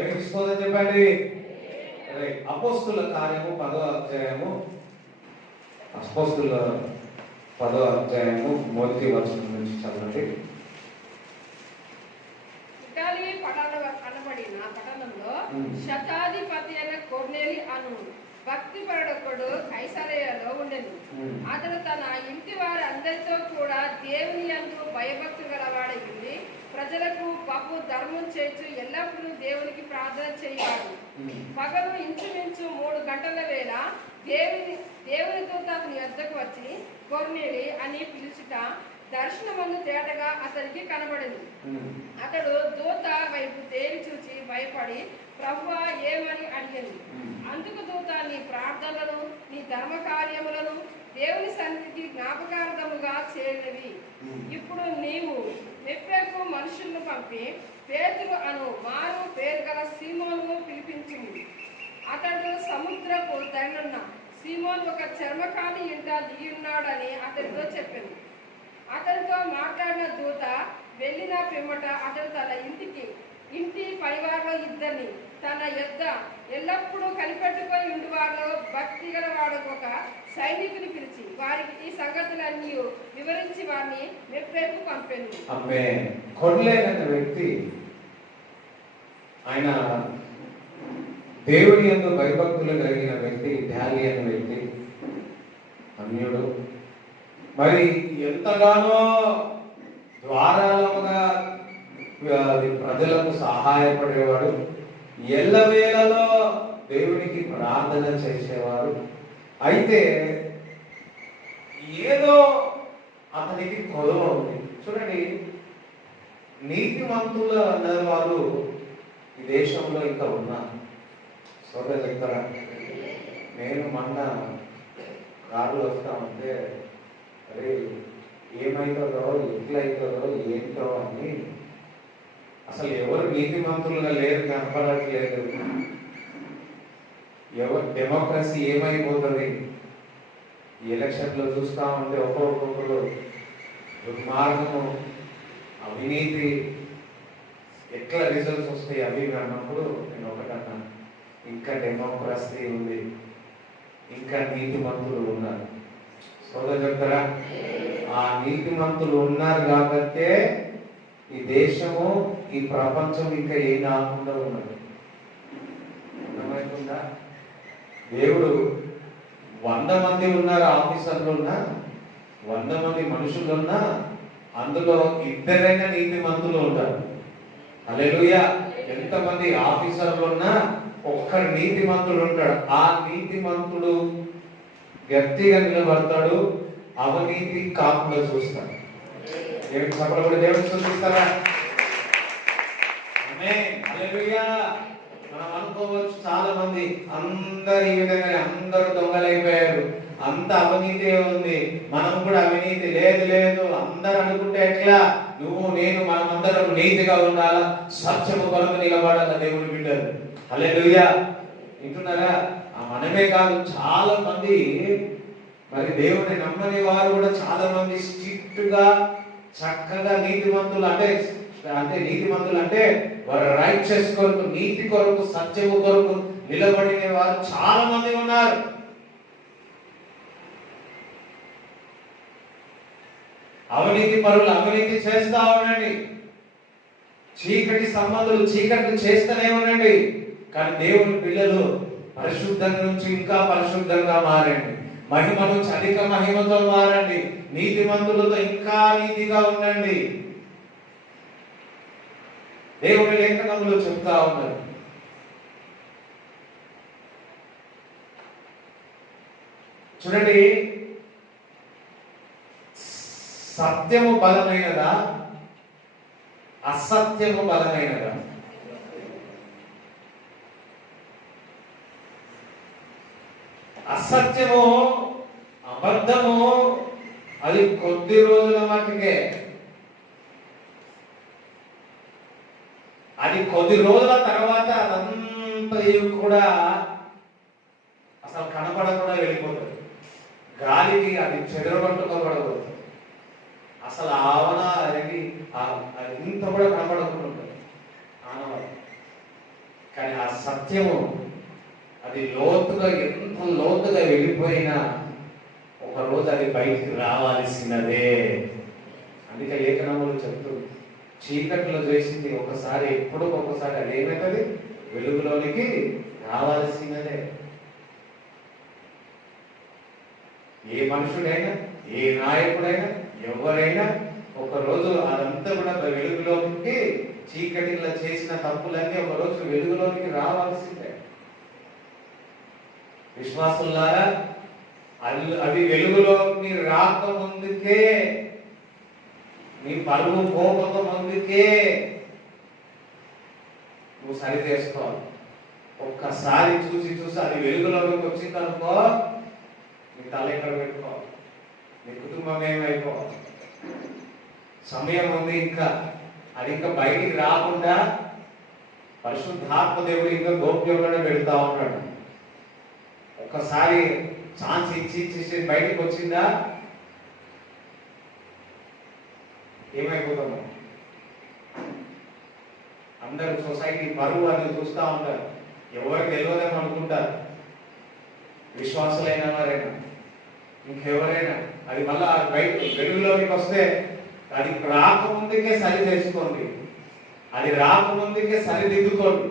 ఏమి స్తోత్రం చెప్పండి. అపోస్తుల కార్యము 10వ అధ్యాయము, అపోస్తుల 10వ అధ్యాయము మొదటి వచనం నుంచి చదవండి. ఇటాలీ అనబడిన పట్టణంలో శతాధిపతి అయిన కొర్నేలి అను భక్తిపరుడొకడు కైసరయలో ఉండెను. అతడు తన ఇంటి వారి అందరితో కూడా దేవుని యందు భయభక్తులు గలవాడై ఉండి ప్రజలకు బహు ధర్మం చేయించు ఎల్లప్పుడూ దేవునికి ప్రార్థన చేయవాడు. పగలు ఇంచుమించు 3 గంటల వేళ దేవుని దూత అతని వద్దకు వచ్చి కొర్నేలి అని పిలుచుట దర్శనమందు తేటగా అతనికి కనబడింది. అతడు దూత వైపు తేరి చూచి భయపడి, ప్రభువా ఏమని అడిగింది. అందుకు దూత, నీ ప్రార్థనలను నీ ధర్మ కార్యములను దేవుని సన్నిధికి జ్ఞాపకార్థముగా చేరినవి. ఇప్పుడు నీవు మెప్పేకు మనుషులను పంపి పేతురు అను మారు పేరు గల సీమోను పిలిపించింది. అతడు సముద్రపు తగినున్న సీమోన్ ఒక చర్మకాని ఇంట దిగిన్నాడని అతడితో చెప్పింది. అతడితో మాట్లాడిన దూత వెళ్ళిన పిమ్మట అతడు తన ఇంటి పనివారిలో ఇద్దరిని తన యొద్ద ఎల్లప్పుడూ కనిపెట్టుకొని ఉండి వారిలో భక్తి గల వాడు ఒక సైనికుని పిలిచి వారికి ఈ సంగతులన్నీ వివరించి వారిని మెప్పేకు పంపాను. కొర్నేలి అనే వ్యక్తి, ఆయన దేవుని యందు భయభక్తులు కలిగిన వ్యక్తి, ధ్యాలి అనే వ్యక్తి, అన్యుడు. మరి ఎంతగానో ద్వారాలుగా ప్రజలకు సహాయపడేవాడు, ఎల్లవేళలో దేవునికి ప్రార్థన చేసేవాడు. అయితే ఏదో అతనికి కొదవ ఉంది. చూడండి, నీతిమంతులు అనేవారు ఈ దేశంలో ఇంకా ఉన్నారు. సోదరు చెప్తారా, నేను మొన్న కారులో వస్తామంటే అరే ఏమైతుందో ఎట్లయితుందో ఏంటో అని, అసలు ఎవరు నీతిమంతులుగా లేరు, కనపడట్లేదు. ఎవరు డెమోక్రసీ ఏమైపోతుంది, ఈ ఎలక్షన్లో చూస్తా ఉంటే ఒక్కొక్కరు దుర్మార్గము, అవినీతి, ఎట్లా రిజల్ట్స్ వస్తాయి అవి అన్నప్పుడు నేను ఒకటన్నా, ఇంకా డెమోక్రసీ ఉంది, ఇంకా నీతిమంతులు ఉన్నారు. సోదరు చెప్తారా, ఆ నీతిమంతులు ఉన్నారు కాబట్టే ఈ దేశము, ఈ ప్రపంచం ఇంకా ఏం కాకుండా ఉన్నది. అర్థమవుతుందా? దేవుడు 100 మంది ఉన్నారు ఆఫీసర్లు ఉన్నా, 100 మంది మనుషులు ఉన్నా, అందులో ఇద్దరైనా నీతిమంతులు ఉంటారు. హల్లెలూయా. ఎంతమంది ఆఫీసర్లు ఉన్నా ఒక్కడు నీతిమంతుడు ఉంటాడు. ఆ నీతిమంతుడు గట్టిగా నిలబడతాడు, అవినీతి కాకుండా చూస్తాడు. దేవుని సభలో కూడా దేవుని చూపిస్తారా? హల్లెలూయా. మనం అనుకోవచ్చు చాలా మంది అందరు ఈ విధంగా అందరూ దొంగలైపోయారు, అంత అవినీతి ఉంది, మనం కూడా అవినీతి లేదు. అందరు అనుకుంటే ఎట్లా? నువ్వు నేను మనమందరం నీతిగా ఉండాలా, సత్యము కొరకు నిలబడాలా దేవుని బిడ్డలు. హల్లెలూయా. వింటున్నారా? మనమే కాదు, చాలా మంది మరి దేవుని నమ్మని వారు కూడా చాలా మంది స్ట్రిక్ట్ గా చక్కగా నీతిమంతులు అంటే నీతిమంతులు అంటే వారు రైట్‌యస్ కొరకు, నీతి కొరకు, సత్యము కొరకు నిలబడిన వారు చాలా మంది ఉన్నారు. అవినీతి పరులు అవినీతి చేస్తా ఉండండి, చీకటి సంబంధులు చీకటి చేస్తూనే ఉండండి. కానీ దేవుని పిల్లలు పరిశుద్ధం నుంచి ఇంకా పరిశుద్ధంగా మారండి, మహిమ నుంచి అధిక మహిమతో మారండి, నీతిమంతులతో ఇంకా నీతిగా ఉండండి. దేవుని లేఖనములు చెప్తా ఉన్నారు. చూడండి, సత్యము బలమైనదా, అసత్యము బలమైనదా? అసత్యము, అబద్ధము అది కొద్ది రోజుల మట్టుకే, అది కొద్ది రోజుల తర్వాత అదంతా కూడా అసలు కనపడకుండా వెళ్ళిపోతుంది. గాలికి అది చెదరగొట్టుకోబడబోతుంది. అసలు ఆవన అది ఇంత కూడా కనపడకుండా ఉంటుంది ఆనవాళ్ళు. కానీ ఆ సత్యము అది లోతుగా, ఎంత లోతుగా వెళ్ళిపోయినా ఒకరోజు అది బయటికి రావాల్సినదే. అందుకే లేఖనములు చెప్తుంది, చీకట్లో చేసింది ఒకసారి, ఎప్పుడో ఒకసారి అది ఏమవుతుంది, వెలుగులోనికి రావాల్సినదే. ఏ మనుషుడైనా, ఏ నాయకుడైనా, ఎవరైనా ఒకరోజు అదంతా కూడా వెలుగులోకి, చీకటిలో చేసిన తప్పులన్నీ ఒకరోజు వెలుగులోనికి రావాల్సిందే. విశ్వాసులారా, అవి వెలుగులోకి రాకముందుకే, నీ పరువు పోక ముందుకే నువ్వు సరి చేసుకోవాలి. ఒక్కసారి చూసి అది వెలుగులోకి వచ్చిందనుకో, నీ తల ఎక్కడ పెట్టుకోవాలి, నీ కుటుంబం ఏమైపోవాలి. సమయం ఉంది ఇంకా, అది ఇంకా బయటికి రాకుండా పరిశుద్ధాత్మ దేవుడు ఇంకా గోప్యంలోనే పెడతా ఉన్నాడు. ఒక్కసారి ఛాన్స్ ఇచ్చి బయటికి వచ్చిందా ఏమైపోతాము? అందరూ సొసైటీ పరువు అని చూస్తూ ఉంటారు, ఎవరికి తెలియదేమో అనుకుంటారు. విశ్వాసులైన వారైనా ఇంకెవరైనా అది మళ్ళా బయట వెలుగులోకి వస్తే అది రాకముందుకే సరి చేసుకోండి, అది రాకముందుకే సరిదిద్దుకోండి.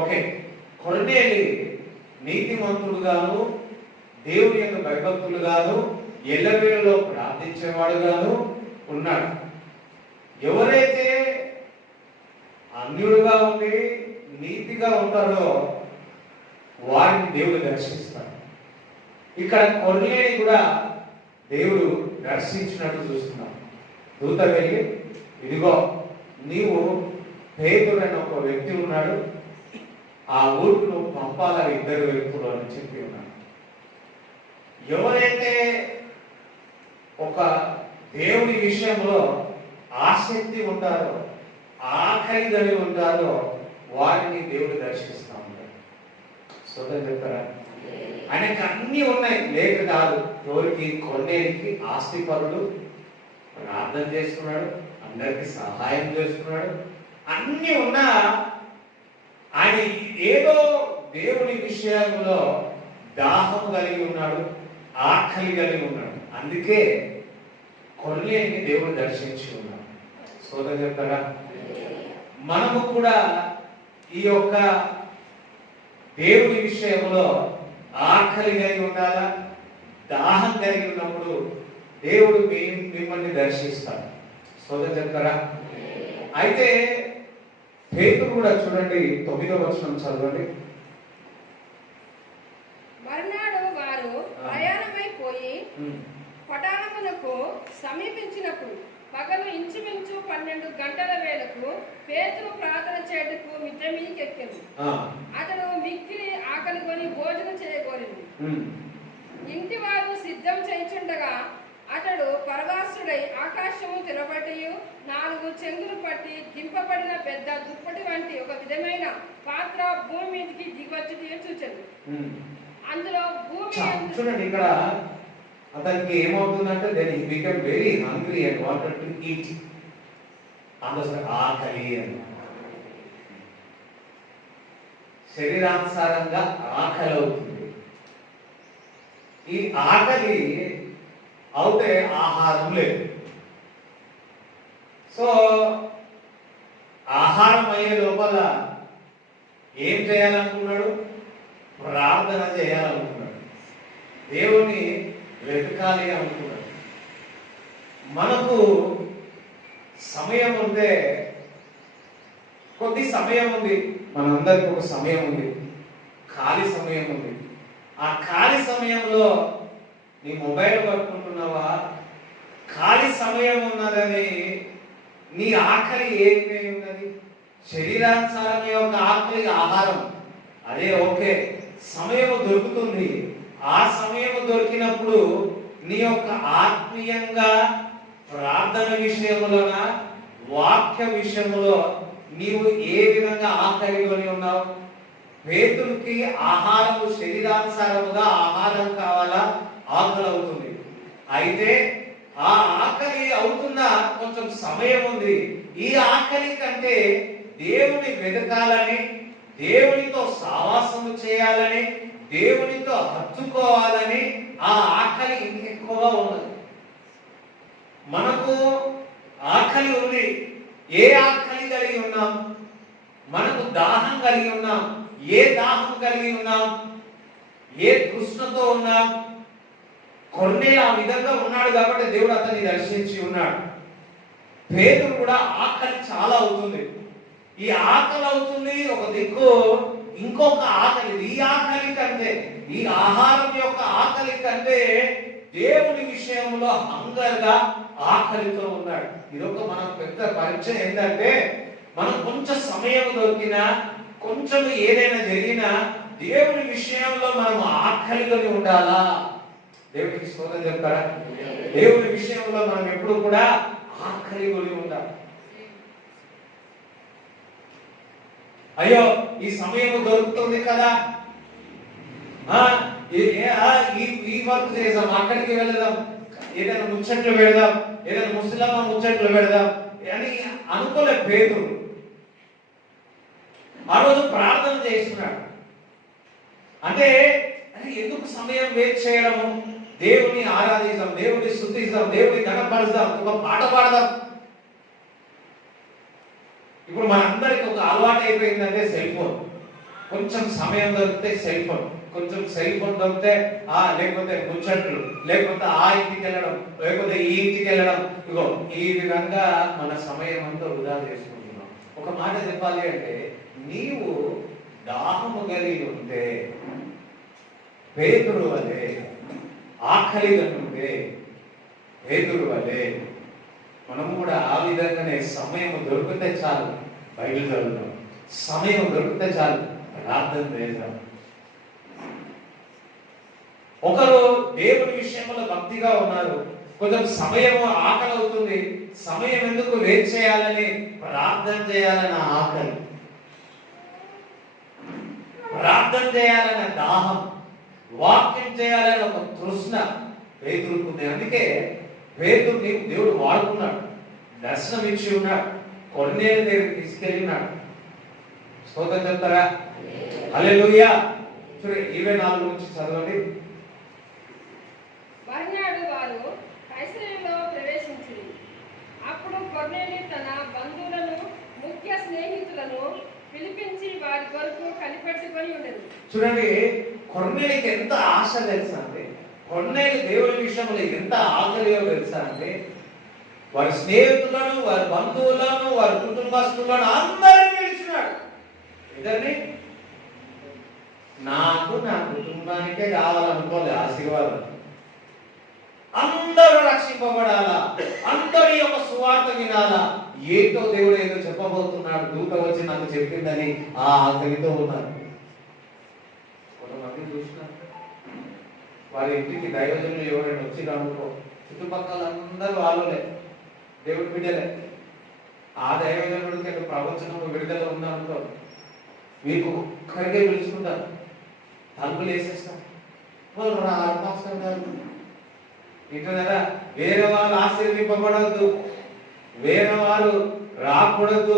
ఓకే, కొర్నేలి నీతిమంతుడుగాను, దేవుని యొక్క భయభక్తులుగాను, ఎల్లవేళలో ప్రార్థించేవాడుగాను ఉన్నాడు. ఎవరైతే అన్యుడుగా ఉండి నీతిగా ఉంటారో వారిని దేవుడు దర్శిస్తాడు. ఇక్కడ కొర్నేలిని కూడా దేవుడు దర్శించినట్టు చూస్తున్నాం. దూత వెళ్ళి, ఇదిగో నీవు పేతురు అనే ఒక వ్యక్తి ఉన్నాడు, ఆ ఊరికి నువ్వు పంపాలని 2 వ్యక్తులు అని చెప్పి ఉన్నాడు. ఎవరైతే ఒక దేవుని విషయంలో ఆసక్తి ఉంటారో, ఆకలి కలిగి ఉంటారో వారిని దేవుడు దర్శిస్తూ ఉంటాడు. సోదరు చెప్తారా? ఆయనకు అన్ని ఉన్నాయి, లేక కాదు. ఎవరికి? కొన్నేరికి ఆస్తిపరుడు, ప్రార్థన చేస్తున్నాడు, అందరికి సహాయం చేస్తున్నాడు, అన్ని ఉన్నా ఆయన ఏదో దేవుని విషయంలో దాహం కలిగి ఉన్నాడు, ఆకలి కలిగి ఉన్నాడు. అందుకే కొర్నేలిని దేవుడు దర్శించి ఉన్నాడు. సోదరు చెప్తారా? మనము కూడా ఈ యొక్క దేవుని విషయంలో ఆకలి కలిగి ఉండాలా, దాహం కలిగి ఉన్నప్పుడు దేవుడు మిమ్మల్ని దర్శిస్తాడు. సోదరు చెప్తారా? అయితే పేతురు కూడా చూడండి, 9వ వచనం చదవండి. మర్నాడు వారు ప్రయాణమైపోయి పట్టణమునకు సమీపించినప్పుడు పగలు ఇంచుమించు 12 గంటల వేళకు పేతురు ప్రార్థన చేయుటకు మిద్దె మీదకి ఎక్కెను. అతడు మిక్కిలి ఆకలి కొని భోజనం చేయగోరెను. ఇంటి వారు సిద్ధం చేయుచుండగా అతడు పరవాసుడై ఆకాశము తెరబట్టి 4 చెంగులు పట్టి దింపబడిన పెద్ద దుప్పటి వంటి ఒక విధమైన పాత్ర భూమి మీదకి దిగొచ్చి చూచాడు. అందులో భూమి చూడండి, ఇక్కడ అతనికి ఏమవుతుందంటే then he become very hungry and wanted to eat. అందులో ఆకలి అని, శరీరానుసారంగా ఆకలి అవుతుంది. ఈ ఆకలి అవుతే ఆహారం లేదు. సో ఆహారం అయ్యే లోపల ఏం చేయాలనుకున్నాడు? ప్రార్థన చేయాలనుకున్నాడు, దేవుని వెతకాలి అనుకున్నాడు. మనకు సమయం ఉంటే, కొద్ది సమయం ఉంది, మనందరికి ఒక సమయం ఉంది, ఖాళీ సమయం ఉంది. ఆ ఖాళీ సమయంలో నీ మొబైల్ పట్టుకుంటున్నావా? ఖాళీ సమయం ఉన్నదని నీ ఆకలి ఏమై ఉన్నది? శరీరానుసారం యొక్క ఆకలి ఆహారం, అదే ఓకే, సమయం దొరుకుతుంది. ఆ సమయం దొరికినప్పుడు నీ యొక్క ఆత్మీయంగా ప్రార్థన విషయంలోన, వాక్య విషయంలో నీవు ఏ విధంగా ఆకలికొని ఉన్నావు? పేతురుకి ఆహారము శరీరానుసారముగా ఆహారం కావాలా? ఆకలి అవుతుంది. అయితే ఆ ఆకలి అవుతున్న కొంచెం సమయం ఉంది. ఈ ఆకలి కంటే దేవుని వెతకాలని, దేవునితో సావాసము చేయాలని, దేవునితో హత్తుకోవాలని ఆ ఆకలి ఇంకెక్కువగా ఉన్నది. మనకు ఆకలి ఉంది. ఏ ఆకలి కలిగి ఉన్నాం? మనకు దాహం కలిగి ఉన్నాం. ఏ దాహం కలిగి ఉన్నాం? ఏ తృష్ణతో ఉన్నాం? కొర్నేలు ఆ విధంగా ఉన్నాడు కాబట్టి దేవుడు అతన్ని దర్శించి ఉన్నాడు. పేతురు కూడా ఆకలి చాలా అవుతుంది. ఈ ఆకలి అవుతుంది ఒక దిక్కు, ఇంకొక ఆకలి. ఈ ఆకలి కంటే, ఈ ఆహారం యొక్క ఆకలి కంటే దేవుని విషయంలో హంగర్గా ఆకలితో ఉన్నాడు. ఇదొక మన పెద్ద పరీక్ష ఏంటంటే, మనం కొంచెం సమయం దొరికినా, కొంచెం ఏదైనా జరిగినా దేవుని విషయంలో మనం ఆకలితోని ఉండాలా? దేవునికి స్తోత్రం చెప్తారా? దేవుని విషయంలో మనం ఎప్పుడు కూడా ఆకలి కొని ఉండాలి. అయ్యో ఈ సమయం దొరుకుతుంది కదా, ఈ వర్క్ చేద్దాం, అక్కడికి వెళదాం, ఏదైనా ముచ్చట్లు పెడదాం, ఏదైనా ముసలమ్మ ముచ్చట్లు పెడదాం అని అనుకోలే పేతురు. ఆ రోజు ప్రార్థన చేస్తున్నాడు. అంటే ఎందుకు సమయం వేస్ట్ చేయడము? దేవుని ఆరాధిస్తాం, దేవుని స్తుతిస్తాం, దేవుని గణపరుస్తాం, ఒక పాట పాడదాం. ఇప్పుడు మనందరికి ఒక అలవాటు అయిపోయిందంటే సెల్ ఫోన్. కొంచెం సమయం దొరికితే సెల్ ఫోన్, కొంచెం సెల్ ఫోన్ దొరికితే లేకపోతే ముచ్చట్లు, లేకపోతే ఆ ఇంటికి వెళ్ళడం, లేకపోతే ఈ ఇంటికి వెళ్ళడం. ఇగో ఈ విధంగా మన సమయం అంతా వృధా చేసుకుంటున్నాం. ఒక మాట చెప్పాలి అంటే, నీవు దాహము కలిగి ఉంటే, పేతురు వలె ఆకలిగా ఉంటే, పేతురు వలె మనము కూడా ఆ విధంగానే సమయం దొరికితే చాలు బైబిల్ చదువుతాం, సమయం దొరికితే చాలు ప్రార్థన చేద్దాం. ఒకరు దేవుని విషయంలో భక్తిగా ఉన్నారు, కొంచెం సమయం ఆకలి అవుతుంది, సమయం ఎందుకు వేస్ట్ చేయాలని ప్రార్థన చేయాలన్న ఆకలి, ప్రార్థన చేయాలన్న దాహం, వాక్యం చేయాలని ఒక తృష్ణ పేతురుకుంది. అందుకే పేతురుని దేవుడు వాడుకున్నాడు, దర్శనం ఇచ్చి ఉన్నాడు, కొర్నేలు దగ్గరికి తీసుకెళ్ళినాడు. స్తోత్రం చెప్తారా? హల్లెలూయా. చూడండి 24 నుంచి చదవండి. మర్నాడు వారు కైసరయలో ప్రవేశించింది. అప్పుడు కొర్నేలి తన బంధువులను, ముఖ్య స్నేహితులను పిలిపించి వారి కొరకు కనిపెట్టుకొని ఉండేది. చూడండి, కొర్నేలికి ఎంత ఆశ తెలుసా అండి? కొర్నేలి దేవుని విషయంలో ఎంత ఆకలియో తెలుసా అండి? వారి స్నేహితులను, వారి బంధువులను, వారి కుటుంబస్తులను అందరినీ పిలిచినాడు. ఇద్దరిని నాకు, నా కుటుంబానికే కావాలనుకోలే ఆశీర్వాదం. అందరూ రక్షింపబడాలా, అందరి యొక్క సువార్త వినాలా. ఏంటో దేవుడు ఏదో చెప్పబోతున్నాడు, దూత వచ్చి నాకు చెప్పిందని ఆ ఆకలితో ఉన్నారు. కొంతమంది చూసినారు, వారి ఇంటికి దైవజనులు ఎవరైనా వచ్చి అనుకో, చుట్టుపక్కల అందరూ వాళ్ళే దేవుడి బిడ్డలే. ఆ దైవజనుడికి ప్రవచనం విడుదల ఉందనుకో, మీకు ఒక్కరికే పిలుచుకుంటారు, తలుపులు వేసేస్తారు. వాళ్ళు ఇంటున్నారా? వేరే వాళ్ళు ఆశీర్వింపబడద్దు, వేరే వారు రాకూడదు,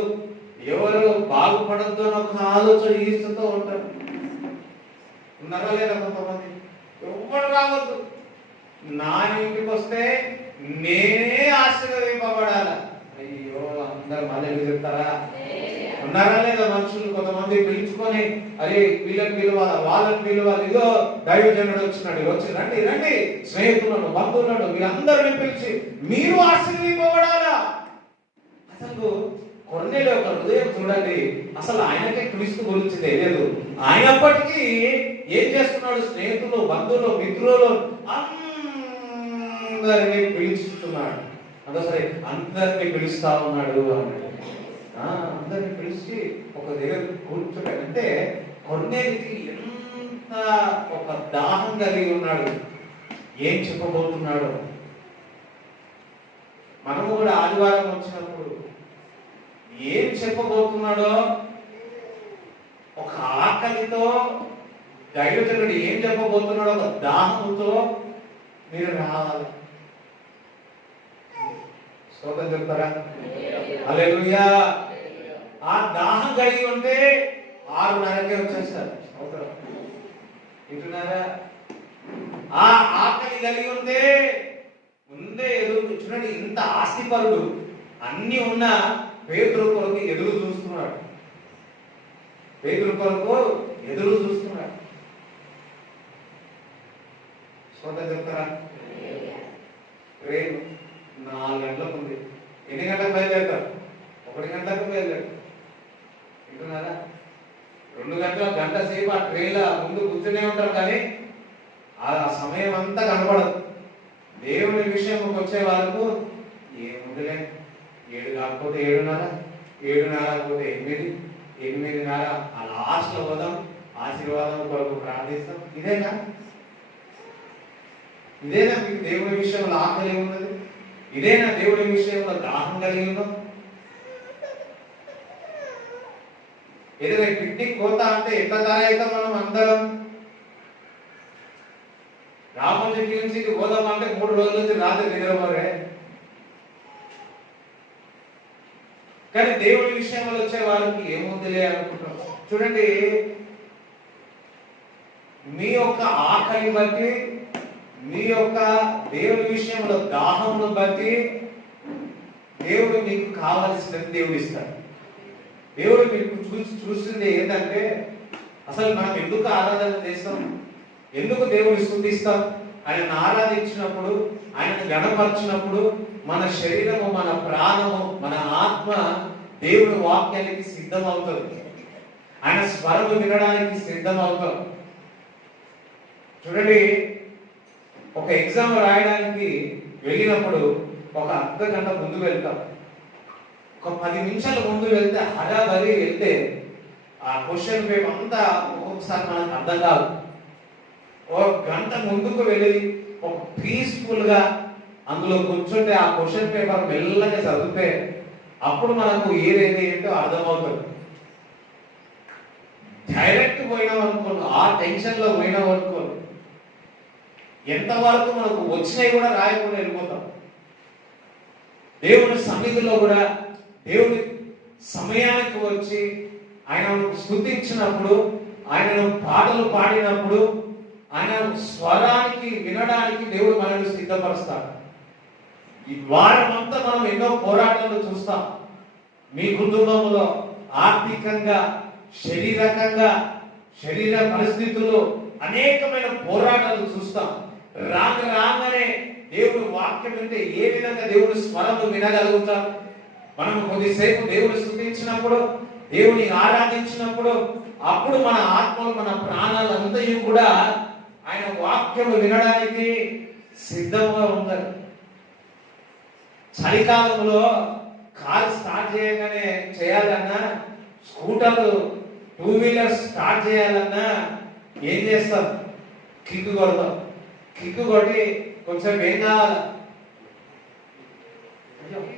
ఎవరు బాగుపడద్దు అని ఒక ఆలోచన ఈస్తుతో ఉంటారు. ఉన్నారా లేదా? కొంతమంది ఎవరు రావద్దు, నా ఇంటికి వస్తే నేనే ఆశీర్వదింపబడాల. అయ్యో అందరు మళ్ళీ చెప్తారా? ఉన్నారా లేదా మనుషులు? కొంతమంది పిలుచుకొని, అరే వీళ్ళని పిలవాలి, వాళ్ళని పిలవాలి, ఇదో దైవజనుడు వచ్చినాడు, వచ్చి రండి రండి, స్నేహితులను, బంధువులను, వీళ్ళందరినీ పిలిచి మీరు ఆశీర్వదింపబడాలా. అసలు కొర్నేలి ఒక హృదయం చూడండి, అసలు ఆయనకే క్రీస్తు గురించి తెలియదు. అయినప్పటికీ ఏం చేస్తున్నాడు? స్నేహితులు, బంధువులు, మిత్రులు అందరినీ పిలుస్తున్నాడు. సరే అందరినీ పిలుస్తా ఉన్నాడు అన్నాడు. అందరిని పిలిచి ఒక దగ్గర కూర్చున్నాడు. అంటే కొర్నేలికి ఎంత ఒక దాహం కలిగి ఉన్నాడు, ఏం చెప్పబోతున్నాడు. మనము కూడా ఆదివారం వచ్చినప్పుడు ఏం చెప్పబోతున్నాడో ఒక ఆకలితో, దైవజనుడు ఏం చెప్పబోతున్నాడో ఒక దాహంతో మీరు రావాలి. స్తోత్రం చెప్తారా? హల్లెలూయా. ఆ దాహం కలిగి ఉంటే 6:30కే వచ్చేస్తారు. స్తోత్రం. వింటున్నారా? ఆ ఆకలి కలిగి ఉంటే ముందే ఎదురు చూడండి. ఇంత ఆస్తిపరుడు అన్ని ఉన్న పేతురు కొరకు ఎదురు చూస్తున్నాడు. పేతురు కొరకు ఎదురు చూస్తున్నాడు. స్తోత్రం చెప్తారా? ట్రైన్ 4 గంటలకు ఉంది. ఎన్ని గంటలకు బయలుదేరుతారు? 1 గంటలకు బయలుదేరు. వింటున్నారా? 2 గంటల గంట సేపు ఆ ట్రైన్ల ముందు కూర్చునే ఉంటారు, కానీ ఆ సమయం అంతా కనపడదు. దేవుని విషయంకి వచ్చే వరకు ఏముందిలే, 7 కాకపోతే 7:30, 7:30 కాకపోతే 8, 8:30 ఆ లాస్ట్లో పోదాం, ఆశీర్వాదం కొరకు ప్రార్థిస్తాం. ఇదేనా మీకు దేవుని విషయంలో ఆకలి ఉన్నది? ఇదేనా దేవుని విషయంలో దాహం కలిగి ఉన్నాం? ఏదైనా పిక్నిక్ పోతా అంటే ఎట్లా తయారైతాం మనం అందరం? రామోజీ నుంచి పోదాం అంటే 3 రోజుల నుంచి రాత్రి నిద్రపోరే. కానీ దేవుని విషయంలో వచ్చే వారికి ఏముందిలే అనుకుంటాం. చూడండి, మీ యొక్క ఆకలి బట్టి, మీ యొక్క దేవుని విషయంలో దాహమును బట్టి దేవుడు మీకు కావలసినది దేవుడు ఇస్తాడు. దేవుడు మీకు చూసింది ఏంటంటే, అసలు మనం ఎందుకు ఆరాధన చేస్తాం, ఎందుకు దేవుని స్తుతిస్తాం? ఆయనను ఆరాధించినప్పుడు, ఆయనను గణపరిచినప్పుడు మన శరీరము, మన ప్రాణము, మన ఆత్మ దేవుని వాక్యానికి సిద్ధం అవుతుంది. ఆయన స్వరము వినడానికి సిద్ధం అవుతాం. చూడండి, ఒక ఎగ్జామ్ రాయడానికి వెళ్ళినప్పుడు ఒక అర్ధ గంట ముందు వెళ్తాం. ఒక 10 నిమిషాల ముందు వెళ్తే, హడాబడి వెళ్తే ఆ క్వశ్చన్ పేపర్ అంతా ఒక్కొక్కసారి మనకు అర్థం కాదు. ఒక గంట ముందుకు వెళ్ళి ఒక పీస్ఫుల్ గా అందులో కూర్చుంటే ఆ క్వశ్చన్ పేపర్ మెల్లగా చదివితే అప్పుడు మనకు ఏదైతే ఏంటో అర్థమవుతుంది. డైరెక్ట్ పోయినాం అనుకోండి, ఆ టెన్షన్ లో పోయినాం అనుకోండి, ఎంతవరకు మనకు వచ్చినాయి కూడా రాయకుండా వెళ్ళిపోతాం. దేవుని సన్నిధిలో కూడా దేవుని సమయానికి వచ్చి ఆయనను స్తుతించినప్పుడు, ఆయనను పాటలు పాడినప్పుడు, ఆయన స్వరానికి వినడానికి దేవుడు మనల్ని సిద్ధపరుస్తాడు. ఈ వారం అంతా మనం ఎన్నో పోరాటాలు చూస్తాం. మీ కుటుంబంలో ఆర్థికంగా, శరీరకంగా, శరీర పరిస్థితుల్లో అనేకమైన పోరాటాలు చూస్తాం. రాగానే దేవుడు వాక్యం వింటే ఏ విధంగా దేవుడి స్వరము వినగలుగుతాం? మనం కొద్దిసేపు దేవుని స్తుతించినప్పుడు, దేవుని ఆరాధించినప్పుడు, అప్పుడు మన ఆత్మలు, మన ప్రాణాలంతయు కూడా ఆయన వాక్యము వినడానికి సిద్ధంగా ఉంటారు. చలికాలంలో కారు స్టార్ట్ చేయగానే చేయాలన్నా, స్కూటర్లు 2 వీలర్స్ స్టార్ట్ చేయాలన్నా ఏం చేస్తాం? కిక్కు కొడతాం. కిక్కు కొట్టి కొంచెం ఏం కావాలి?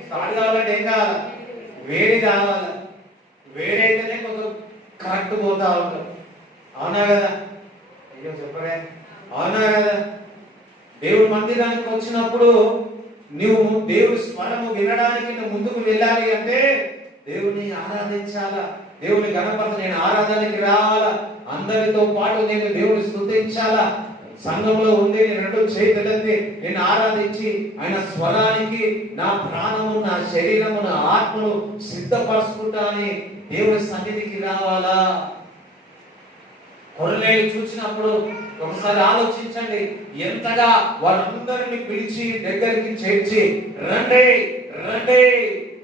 స్టార్ట్ కావాలంటే ఏం కావాలి? వేడి కావాలి. వేడైతేనే కొంచెం కరెక్ట్ పోతా ఉంటాం. అవునా కదా? అయ్యో చెప్పరే, అవునా కదా? దేవుడి మందిరానికి వచ్చినప్పుడు నువ్వు దేవుడి స్వరము వినడానికి నువ్వు ముందుకు వెళ్ళాలి అంటే దేవుని ఆరాధించాలా, దేవుని గణపతి. నేను ఆరాధనకి రావాలా, అందరితో పాటు నేను దేవుని స్తుతించాలా. సంఘంలో ఉండి నేను 2 చేతులెత్తి నేను ఆరాధించి ఆయన స్వరానికి నా ప్రాణము, నా శరీరము, నా ఆత్మను సిద్ధపరుచుకుంటా అని దేవుని సన్నిధికి రావాలా. కొర్నేలు చూసినప్పుడు ఒకసారి ఆలోచించండి, ఎంతగా వారందరిని పిలిచి దగ్గరికి చేర్చి, రండి రండి,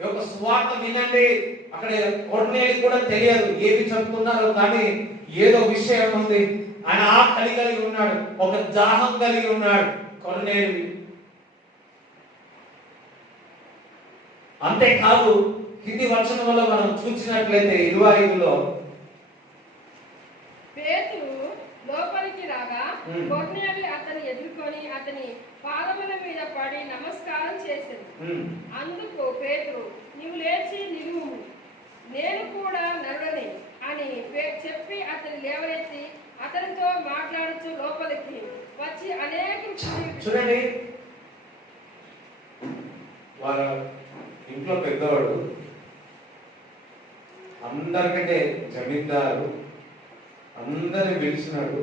ఒక స్వార్థ వినండి. అక్కడ కొర్నేలు కూడా తెలియదు ఏమి చెప్తున్నారో, కానీ ఏదో విషయం ఉంది. ఆయన ఆకలి కలిగి ఉన్నాడు, ఒక దాహం కలిగి ఉన్నాడు కొర్నేలు. అంతేకాదు, కింది వచనంలో మనం చూసినట్లయితే 25లో పేతురు లోపలికి రాగా కొర్నేలి అతని ఎదుర్కొని అతని పాదముల మీద పడి నమస్కారం చేశాడు. అందుకు పేతురు, నీవు లేచి నిలువుము, నేను కూడా నరుడని అని చెప్పి అతని లేవనెత్తి అతనితో మాట్లాడుతూ లోపలికి వచ్చి అనేక చూడండి, వారు అందరికంటే జమీందారు అందరిని పిలిచినాడు.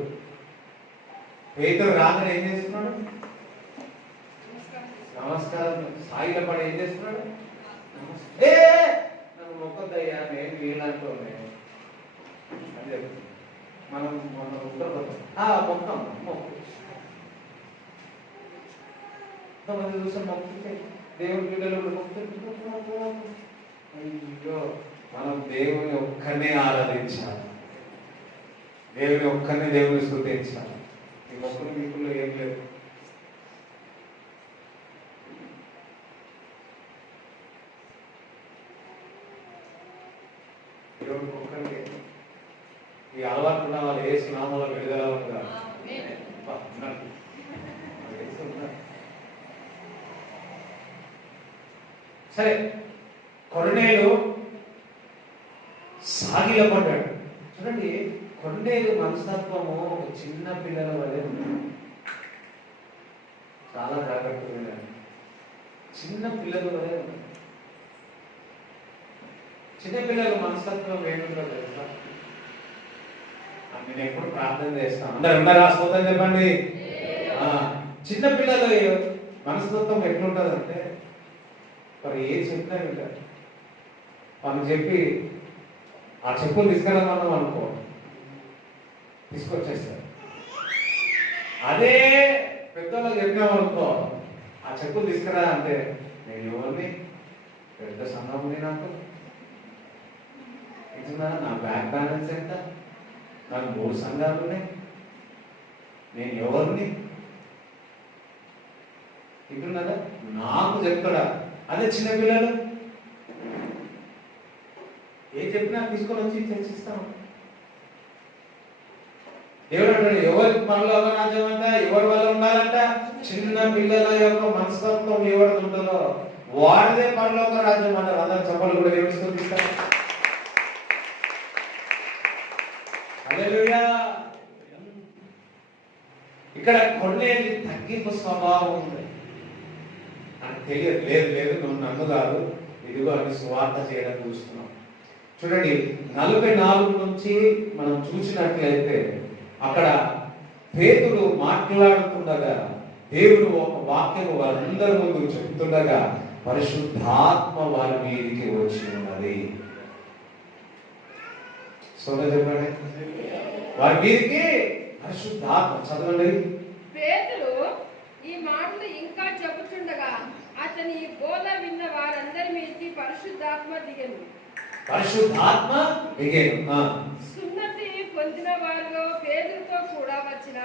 పేతురు రాగానే ఏం చేస్తున్నాడు? నమస్కారం సాయిల పడి ఏం చేస్తున్నాడు? నమస్తే నన్ను మొక్కొద్దయ్యా, నేను వీళ్ళంటోనే అదే మనం మొన్న మొక్కం మొక్కు కొంతమంది చూసాం మొక్కితే దేవుడి బిడ్డలు మొక్కుతే అయ్యో, మనం దేవుని ఒక్కనే ఆరాధించాలి, దేవుని ఒక్కనే దేవుని స్తుతించాలి. ఈ మొక్కులు మీకుల్లో ఏం లేదు. దేవుడికి ఒక్కరికే ఈ అలవాటు ఉన్న వాళ్ళు ఏ స్నామంలో విడుదల ఉంటారు. సరే, కొర్నేలు సాగిలపడ్డాడు. చూడండి, కొర్నేలు మనస్తత్వము ఒక చిన్న పిల్లల వలె ఉంది. చాలా జాగ్రత్తగా చిన్న పిల్లల వలె ఉంది. చిన్న పిల్లల మనస్తత్వం ఏమిటో తెలుసా? నేను ఎప్పుడు ప్రార్థన చేస్తాను, అందరూ స్తోత్రం చెప్పండి. చిన్న పిల్లల మనస్తత్వం ఎట్లుంటుందంటే, మరి ఏ చెప్పినా వింటారు. మనం చెప్పి ఆ చెప్పులు తీసుకెళ్ళమన్నాం అనుకో, తీసుకొచ్చేస్తారు. అదే పెద్దలకు చెప్పినాం అనుకో, ఆ చెప్పులు తీసుకురా అంటే నేను ఎవరిని, పెద్ద సంఘం ఉంది నాకు, నా బ్యాంక్ బ్యాలెన్స్ ఎంత, నాకు 3 సంఘాలు ఉన్నాయి, నేను ఎవరిని ఇంటున్నారా, నాకు చెప్తాడా? అదే చిన్నపిల్లలు ఏం చెప్పినా తీసుకొని వచ్చి చర్చిస్తాం. దేవుడు అంటాడు, ఎవరి పరలోక రాజ్యం అంట, ఎవరి వల్ల ఉండాలంట? చిన్న పిల్లల యొక్క మనస్తత్వం ఎవరిది ఉంటుందో వాడిదే పరలోక రాజ్యం అంటారు. అందరూ చెప్పలు కూడా దేవుడు స్తుతిస్తారు. హల్లెలూయా. ఇక్కడ కొన్నేళ్ళు తగ్గింపు స్వభావం ఉంది. నాకు తెలియదు, లేదు లేదు నువ్వు నన్ను కాదు, ఇదిగో అని సువార్త చేయడం చూస్తున్నాం. చూడండి, 44 నుంచి మనం చూసినట్లయితే అక్కడ పేతురు మాట్లాడుతుండగా దేవుడు ఒక వాక్యము వారందరి ముందు చెప్తుండగా పరిశుద్ధాత్మ వారి మీదికి వచ్చి ఉన్నది. చెప్పండి, వారి మీదికి పరిశుద్ధాత్మ. చదవండి. పేతురు ఈ మాటలు ఇంకా చెబుతుండగా అతని బోధ విన్న వారందరి మీదకి పరిశుద్ధాత్మ దిగెను. పరిశుద్ధాత్మ దిగెను. సున్నతి పొందిన వారిలో పేతురుతో కూడా వచ్చిన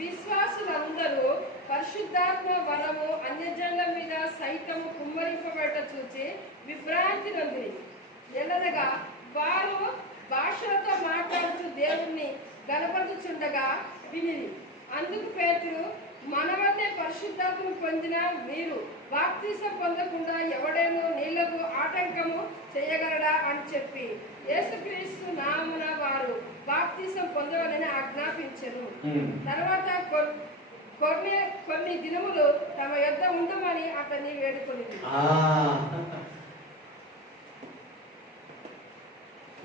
విశ్వాసులందరూ పరిశుద్ధాత్మ వరము అన్యజనుల మీద సైతము కుమ్మరింపబడట చూచి విభ్రాంతి నొందిరి. ఎలాగగా వారు భాషలతో మాట్లాడుతూ దేవుణ్ణి గణపరుచుచుండగా వినిరి. అందుకు పేతురు, మన వల్లే పరిశుద్ధాత్మ పొందిన మీరు బాప్తిసం పొందకుండా ఎవడేనో నీళ్లకు ఆటంకము చేయగలడా అని చెప్పి యేసుక్రీస్తు నామమున వారు బాప్తిసం పొందవాలని ఆజ్ఞాపించెను. తర్వాత కొన్ని దినములు తమ యొద్ద ఉండమని అతన్ని వేడుకొనిది.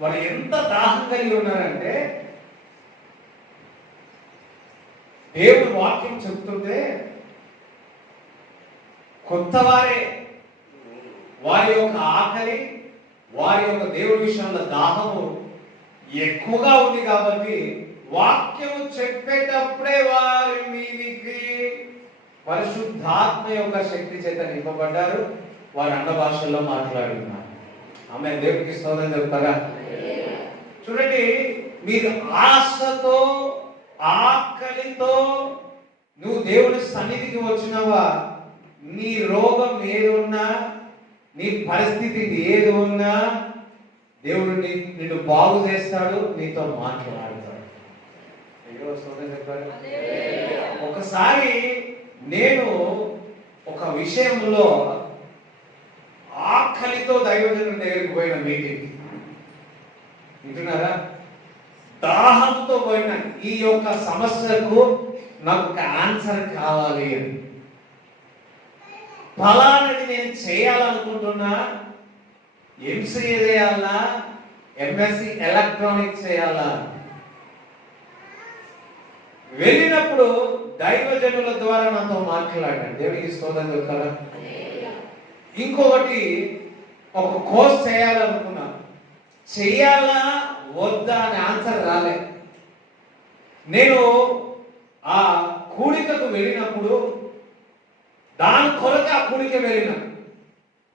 వారు ఎంత దాహం కలిగి ఉన్నారంటే, దేవుడు వాక్యం చెప్తుంటే కొత్త వారి యొక్క ఆకలి, వారి యొక్క దేవుడి విషయంలో దాహము ఎక్కువగా ఉంది కాబట్టి వాక్యము చెప్పేటప్పుడే వారి మీదికి పరిశుద్ధాత్మ యొక్క శక్తి చేత నింపబడ్డారు. వారు అన్న భాషల్లో మాట్లాడుతున్నారు. ఆమె దేవుడికి స్తోత్రం చెప్తారా? చూడండి, మీరు ఆశతో ఆకలితో నువ్వు దేవుని సన్నిధికి వచ్చినవా, నీ రోగం ఏది ఉన్నా, నీ పరిస్థితి ఏది ఉన్నా దేవుడు నిన్ను బాగు చేస్తాడు, నీతో మాట్లాడతాడు. అయ్యో స్తోత్రం చెప్పారు. ఒకసారి నేను ఒక విషయంలో ఆకలితో దైవజనుడి దగ్గరికి పోయిన మీటింగ్ వింటున్నారా, దాహంతో పోయిన ఈ యొక్క సమస్యకు నాకు ఒక ఆన్సర్ కావాలి అని, ఫలానది నేను చేయాలనుకుంటున్నా, ఎంసీఏ చేయాలన్నా, ఎంఎస్సి ఎలక్ట్రానిక్స్ చేయాలా. వెళ్ళినప్పుడు దైవజనుల ద్వారా నాతో మాట్లాడాడు. దేవునికి స్తోత్రం చెప్తారా. ఇంకొకటి ఒక కోర్స్ చేయాలనుకున్నా, చెయ్యాలా వద్దా అనే ఆన్సర్ రాలే. నేను ఆ కూడికకు వెళ్ళినప్పుడు దాని కొరకు ఆ కూడిక వెళ్ళిన,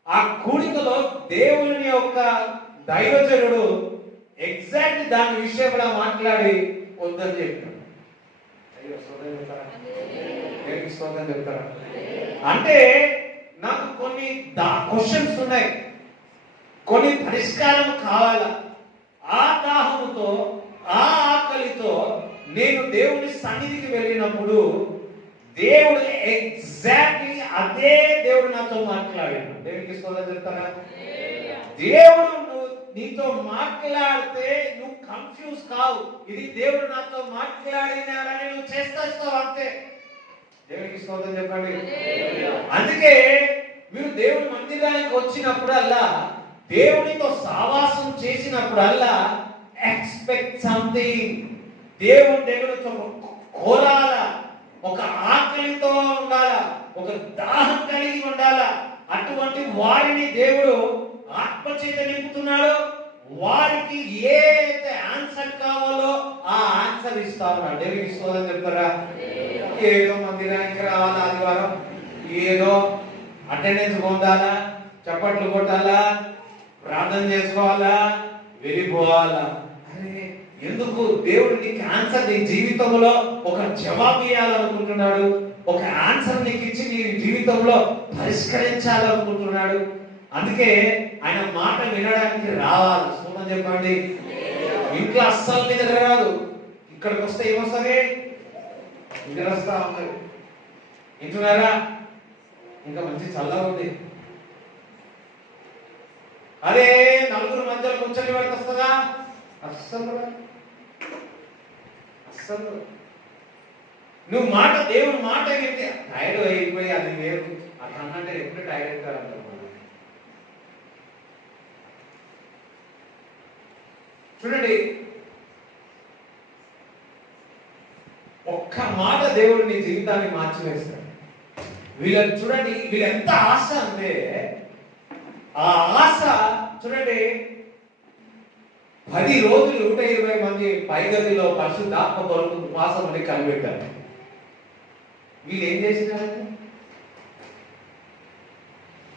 ఆ కూడికలో దేవుని యొక్క దైవజనుడు ఎగ్జాక్ట్ దాని విషయం కూడా మాట్లాడి వద్దని చెప్పాడు. స్తోత్రం చెప్తారా. అంటే నాకు కొన్ని క్వశ్చన్స్ ఉన్నాయి, కొన్ని పరిష్కారం కావాలా. ఆ దాహముతో ఆ ఆకలితో నేను దేవుని సన్నిధికి వెళ్ళినప్పుడు దేవుడు ఎగ్జాక్ట్లీ అదే దేవుడు నాతో మాట్లాడాడు. దేవునికి స్తోత్రం చెప్తారా. దేవుడు నీతో మాట్లాడితే నువ్వు కన్ఫ్యూజ్ కావు, ఇది దేవుడు నాతో మాట్లాడినారని నువ్వు చేస్తావు అంతే. దేవునికి స్తోత్రం చెప్పండి. అందుకే మీరు దేవుని మందిరానికి వచ్చినప్పుడల్లా, దేవునితో సావాసం చేసినప్పుడల్లా ఎక్స్పెక్ట్ సంథింగ్. దేవుని దగ్గర కోరాల, ఒక ఆకలితో ఉండాల, ఒక దాహం కలిగి ఉండాల. అటువంటి వారిని దేవుడు ఆత్మచేత నింపుతున్నాడు. వారికి ఏదైతే ఆన్సర్ కావాలో ఆ ఆన్సర్ ఇస్తా ఉన్నాడు. దేవునికి స్తోత్రం చెప్తారా. ఏదో మందిరానికి రావాలా, ఆదివారం ఏదో అటెండెన్స్ పొందాలా, చప్పట్లు కొట్టాలా, ప్రార్థన చేసుకోవాలా, వెళ్ళిపోవాలా. అరే ఎందుకు? దేవుడు నీకు ఆన్సర్ నీ జీవితంలో ఒక జవాబు ఇవ్వాలనుకుంటున్నాడు, ఒక ఆన్సర్ నీకు ఇచ్చి నీ జీవితంలో పరిష్కరించాలనుకుంటున్నాడు. అందుకే ఆయన మాట వినడానికి రావాలి. స్తోత్రం చెప్పండి. ఇంట్లో అస్సలు నిద్ర రాదు, ఇక్కడికి వస్తే ఏమొస్తుంది? నిద్ర వస్తా ఉంటుంది. వింటున్నారా? ఇంకా మంచి చల్లగా ఉంది. అదే నలుగురు మధ్యలో కూర్చొని వాడికి వస్తుందా? అస్సలు అస్సలు. నువ్వు మాట, దేవుని మాట వింటే టైర్డ్ అయిపోయి అది వేరు. అట్లా అంటే ఎప్పుడు టైర్డ్ అవుతారు. చూడండి, ఒక్క మాట దేవుడు నీ జీవితాన్ని మార్చివేస్తాడు. వీళ్ళని చూడండి, వీళ్ళు ఎంత ఆశ అంటే, ఆ ఆశ చూడండి, 10 రోజులు 120 మంది పైగదిలో పరిశుద్ధాత్మ కొరకు ఉపవాసం అని కనిపెట్టారు. వీళ్ళు ఏం చేసినారంటే,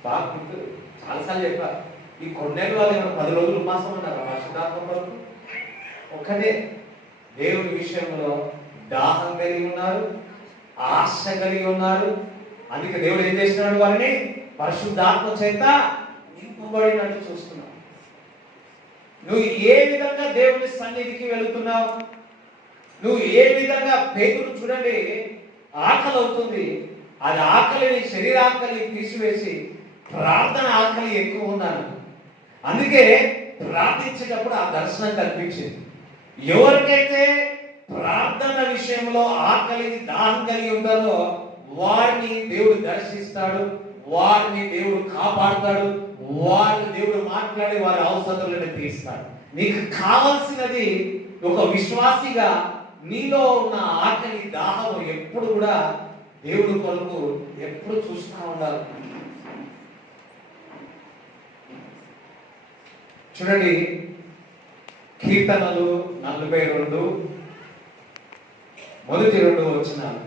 బాగా గుర్తు, చాలాసార్లు చెప్పారు, ఈ కొన్నేళ్ళు వాళ్ళు ఏమైనా 10 రోజులు ఉపవాసం అన్నారు పరిశుద్ధాత్మ కొరకు? ఒక్కటే, దేవుని విషయంలో దాహం కలిగి ఉన్నారు, ఆశ కలిగి ఉన్నారు. అందుకే దేవుడు ఏం చేసినాడు? వారిని పరిశుద్ధాత్మ చేత నింపబడినట్టు చూస్తున్నావు. నువ్వు ఏ విధంగా దేవుని సన్నిధికి వెళుతున్నావు? నువ్వు ఏ విధంగా? పేతురు చూడండి, ఆకలి అవుతుంది, అది ఆకలిని, శరీరాకలి తీసివేసి ప్రార్థన ఆకలి ఎక్కువ ఉన్నాను. అందుకే ప్రార్థించేటప్పుడు ఆ దర్శనం కనిపించింది. ఎవరికైతే ప్రార్థన విషయంలో ఆకలిని, దాహం కలిగి ఉంటారో వారిని దేవుడు దర్శిస్తాడు, వారిని దేవుడు కాపాడుతాడు, వారిని దేవుడు మాట్లాడి వారి అవసరాలను తీస్తాడు. నీకు కావాల్సినది ఒక విశ్వాసిగా నీలో ఉన్న ఆకలి, దాహం ఎప్పుడు కూడా దేవుడు కొరకు ఎప్పుడు చూస్తూ ఉండాలి. చూడండి, కీర్తనలు 42 మొదటి 2 వచనాలు.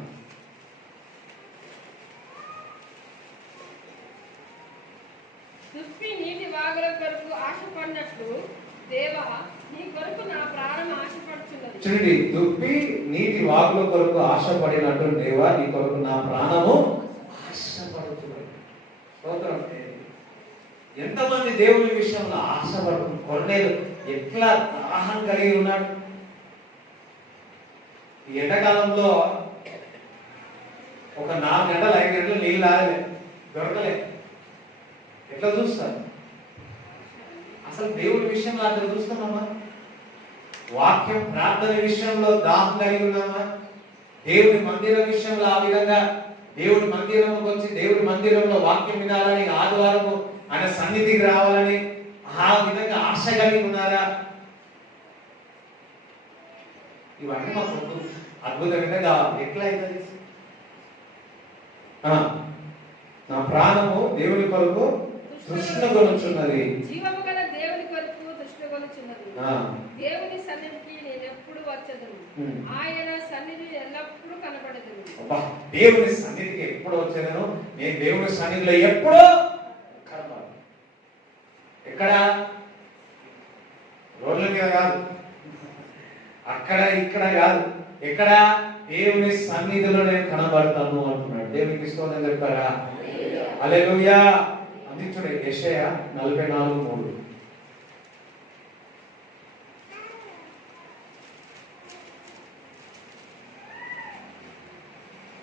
దుప్పి నీటి వాగుల కొరకు ఆశపడినట్లు దేవా నీ కొరకు నా ప్రాణం ఆశపడుచున్నది. చూడండి, దుప్పి నీటి వాగుల కొరకు ఆశపడినట్టు దేవా నీ కొరకు నా ప్రాణము ఆశపడుతున్నది. స్తోత్రం. ఎంతమంది దేవుని విషయంలో ఆశపడుతుంది. కొన్నేళ్ళు ఎట్లా దాహం కలిగి ఉన్నాడు. ఈ ఎండాకాలంలో ఒక 4 గంటలు 5 గంటలు నీళ్ళు తాగలే, దొరకలే. ఎట్లా చూస్తారు? అసలు దేవుడి విషయంలో అట్లా చూస్తున్నామా? వాక్యం, ప్రార్థన విషయంలో దాహం కలిగి ఉన్నామా? దేవుని మందిరం విషయంలో ఆ విధంగా దేవుడి మందిరంలోకి వచ్చి దేవుడి మందిరంలో వాక్యం వినాలని, ఆదివారము ఆయన సన్నిధికి రావాలని ఆ విధంగా ఆశ కలిగి ఉన్నారా? ఇవన్నీ మాకు అద్భుతంగా కావాలి. ఎట్లా అవుతుంది? నా ప్రాణము దేవుని కొరకు తృష్ణగొనుచున్నది. జీవము గల దేవుని కొరకు తృష్ణగొనుచున్నది. దేవుని సన్నిధికి నేను ఎప్పుడు వచ్చేదను, ఆయన సన్నిధి ఎల్లప్పుడూ కనబడేదను. అబ్బా, దేవుని సన్నిధికి ఎప్పుడు వచ్చేదను? నేను దేవుని సన్నిధిలో ఎప్పుడూ కనబడను. ఎక్కడ? రోడ్ల మీద కాదు, అక్కడ ఇక్కడ కాదు, ఎక్కడ? దేవుని సన్నిధిలో నేను కనబడతాను అంటున్నాడు. దేవునికి స్తోత్రం చెప్పారా? హల్లెలూయా. అందించుడే యెషయా 44:3.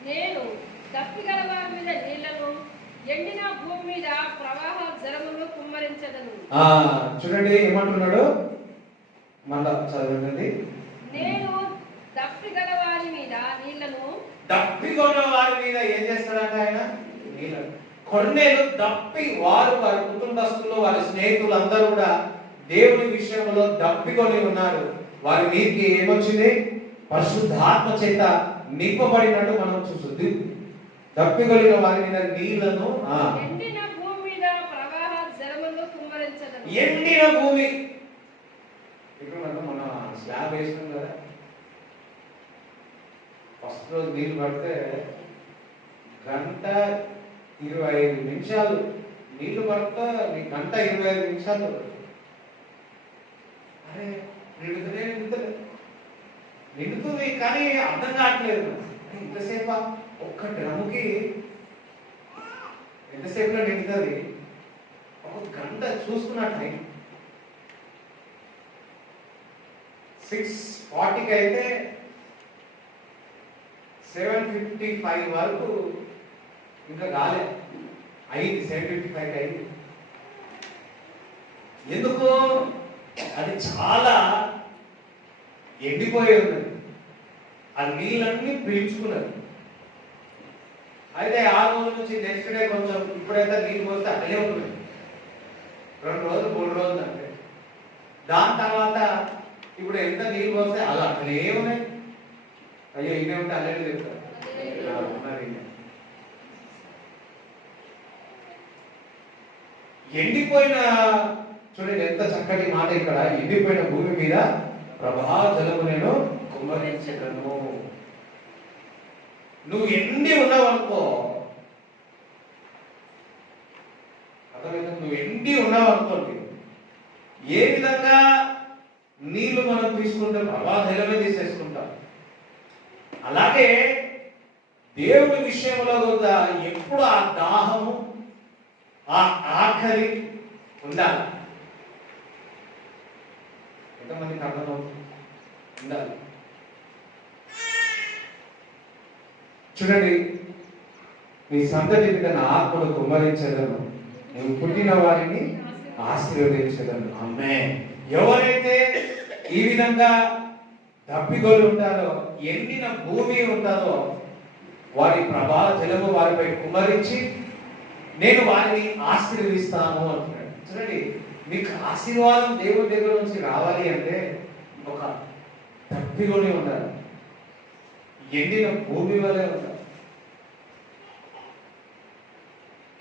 నేను దప్పిగల వారి మీద నీళ్లను, ఎండిన భూమి మీద ప్రవాహ జలమును కుమ్మరించదను. చూడండి ఏమంటున్నాడు, మళ్ళా చదవండి. నేను దప్పిగల వారి మీద నీళ్లను, దప్పిగొన్న వారి మీద ఏం చేస్తాడంట ఆయన? నీళ్ళను. కొన్నేళ్ళు దప్పి వారి కుటుంబస్తులు, వారి స్నేహితులు అందరూ కూడా దేవుని విషయంలో దప్పికొని ఉన్నారు. వారి మీదకి ఏమొచ్చింది? పరిశుద్ధాత్మ చేత నింపబడినట్టు మనం చూస్తుంది. దప్పిగొలిన వారి మీద నీళ్లను, ఎండిన భూమి మీద ప్రవాహ జలమును కుమ్మరించదను. ఎండిన భూమి. ఇప్పుడు మనం స్లాబ్ వేసినాం కదా, ఫస్ట్ రోజు నీళ్ళు పడితే 1:25 నీళ్లు పడతా, 1:25. అరే నిండుతుంది కానీ అర్థం కావట్లేదు. ఇంతసేపా ఒక్క డ్రమ్ముకి ఎంతసేపులో నిండుతుంది? ఒక గంట చూసుకున్న టైం 6:40కి అయితే 7:55 వరకు ఇంకా కాలే, 7:55 అయింది. ఎందుకు? అది చాలా ఎండిపోయి ఉన్నది. ఆ నీళ్ళన్నీ పీల్చుకున్నది. అయితే ఆ రోజు నుంచి నెక్స్ట్ డే కొంచెం, ఇప్పుడైతే నీళ్ళు పోస్తే అట్లే ఉంటుంది. 2 రోజులు 3 రోజులు అంటే, దాని తర్వాత ఇప్పుడు ఎంత నీళ్ళు పోస్తే అలా అట్లే ఉన్నాయి. అయ్యో ఇవే ఉంటే అల్లే చెప్తారు. ఎండిపోయిన, చూడండి ఎంత చక్కటి మాట ఇక్కడ, ఎండిపోయిన భూమి మీద ప్రభా జలము నేను కుమ్మరించగలను. నువ్వు ఎండి ఉన్నావనుకో, అర్థమైతే? నువ్వు ఎండి ఉన్నావనుకోండి, ఏ విధంగా నీళ్లు మనం తీసుకుంటే ప్రభా జలమే తీసేసుకుంటాం. అలాగే దేవుడి విషయంలో కూడా ఎప్పుడు ఆ దాహము, ఆ ఆఖరి ఉండాలి. ఎంతమందికి అర్థమవుతుంది? ఉండాలి. చూడండి, నీ సంతతి మీద నా ఆత్మను కుమ్మరించదను, నువ్వు పుట్టిన వారిని ఆశీర్వదించదను. ఆమేన్. ఎవరైతే ఈ విధంగా దప్పిగొలు ఉంటారో, ఎండిన భూమి ఉంటుందో, వారి ప్రభా జలము వారిపై కుమ్మరించి నేను వారిని ఆశీర్వదిస్తాను అంటున్నాడు. చూడండి, మీకు ఆశీర్వాదం దేవుడి దగ్గర నుంచి రావాలి అంటే ఒక దప్పిగొని ఉండాలి, ఎండిన భూమి వలె ఉండాలి.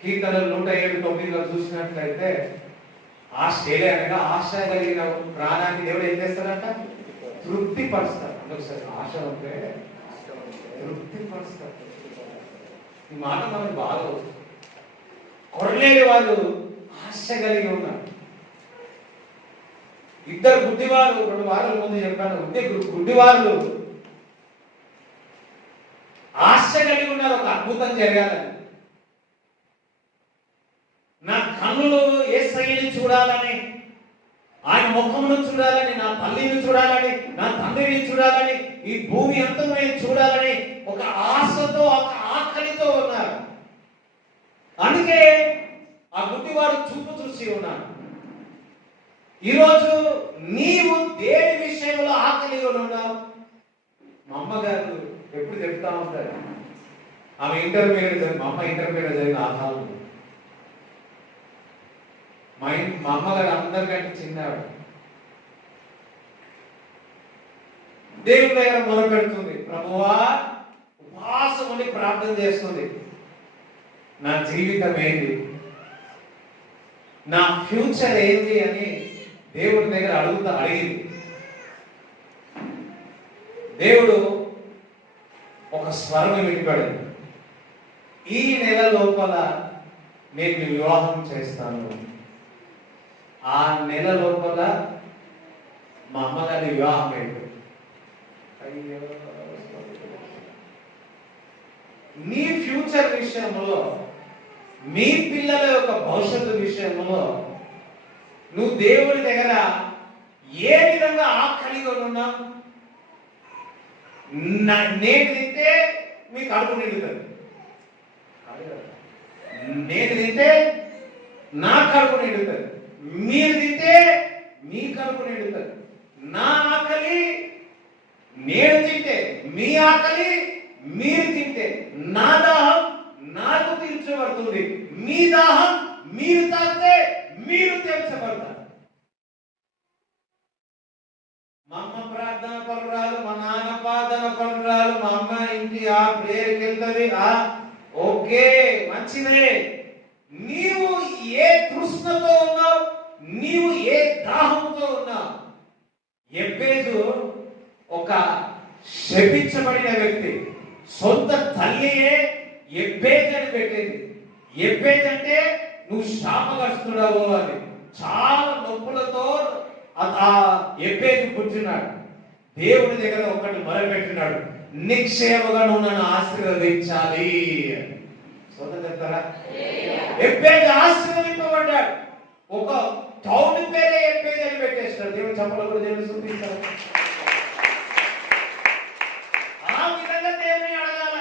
కీర్తనలు 107:9 చూసినట్లయితే, ఆశలే అనగా ఆశ కలిగిన ప్రాణాన్ని దేవుడు ఏం చేస్తారంట? తృప్తి పరుస్తారు. ఒకసారి ఆశ ఉంటే తృప్తి పరుస్తారు. ఈ మాట మనకు బాగా వస్తుంది. కొరలేని వాళ్ళు ఆశ కలిగి ఉన్నారు. 2 గుడ్డివారు 2 వారాల ముందు చెప్పాను, గుడ్డివాళ్ళు ఆశ కలిగి ఉన్నారు, ఒక అద్భుతం జరగాలని. నా కన్నులు యేసయ్యని చూడాలని, ఆయన ముఖమును చూడాలని, నా తల్లిని చూడాలని, నా తండ్రిని చూడాలని, ఈ భూమి అంతా నేను చూడాలని ఒక ఆశతో, ఒక ఆకలితో ఉన్నారు. అందుకే ఆ గుడ్డివాడు చూపు చూసి ఉన్నాడు. ఈరోజు నీవు దేని విషయంలో ఆకలిగా ఉన్నావు? మా అమ్మగారు ఎప్పుడు చెప్తా ఉంటారు, ఆమె ఇంటర్మీడియట్ చదివి, మా అమ్మ ఇంటర్మీడియట్ చదివిన ఆ కాలం. మా అమ్మగారు అందరికంటే చిన్నవాడు. దేవుని దగ్గర మొరపెడుతుంది. ప్రభువా, ఉపవాసం ఉండి ప్రార్థన చేస్తుంది. నా జీవితం ఏంటి, నా ఫ్యూచర్ ఏంటి అని దేవుడి దగ్గర అడిగింది. దేవుడు ఒక స్వరం వినిపడింది. ఈ నెల లోపల నేను వివాహం చేస్తాను. ఆ నెల లోపల మా అమ్మగారి వివాహం అయింది. అయ్యో, నీ ఫ్యూచర్ విషయంలో, మీ పిల్లల యొక్క భవిష్యత్తు విషయంలో నువ్వు దేవుడి దగ్గర ఏ విధంగా ఆకలిగా ఉన్నావు? నేను తింటే మీ కడుపు నిండుతుంది, నేను తింటే నా కడుపు నిండుతుంది, మీరు తింటే మీ కడుపు నిండుతుంది. నా ఆకలి నేను తింటే, మీ ఆకలి మీరు తింటే, నా దాహం నాకు తీర్చబడుతుంది, మీ దాహం మీరు తాగితే మీరు తీర్చబడతారు. మా అమ్మ ప్రార్థన పరురాలు, మా నాన్న ప్రార్థన పరురాలు, మా అమ్మ ఇంటి ఆ ప్రేయర్కి వెళ్తుంది. ఓకే, మంచిదే. నీవు ఏ తృష్ణతో ఉన్నావు, నీవు ఏ దాహంతో ఉన్నావు? ఎబ్బేజు ఒక శపించబడిన వ్యక్తి. సొంత తల్లియే ఎబ్బేజ్ అని పెట్టేది. ఎబ్బేజ్ అంటే నువ్వు శాపగ్రస్తుడవు అని. చాలా నొప్పులతో ఆ ఎబ్బేజు కూర్చున్నాడు. దేవుడి దగ్గర ఒకటి మొరపెట్టినాడు, నిక్షేమగా నువ్వు నన్ను ఆశీర్వదించాలి. సొంతం చెప్తారా? ఎబ్బేజ్ ఆశీర్వదింపబడ్డాడు. ఒక టౌన్ పేరే ఎబ్బేజ్ అని పెట్టేస్తాడు. దేవుడు చెప్పలు కూడా దేవుడు చూపిస్తాడు. ఆ విధంగా దేవుని అడగాల.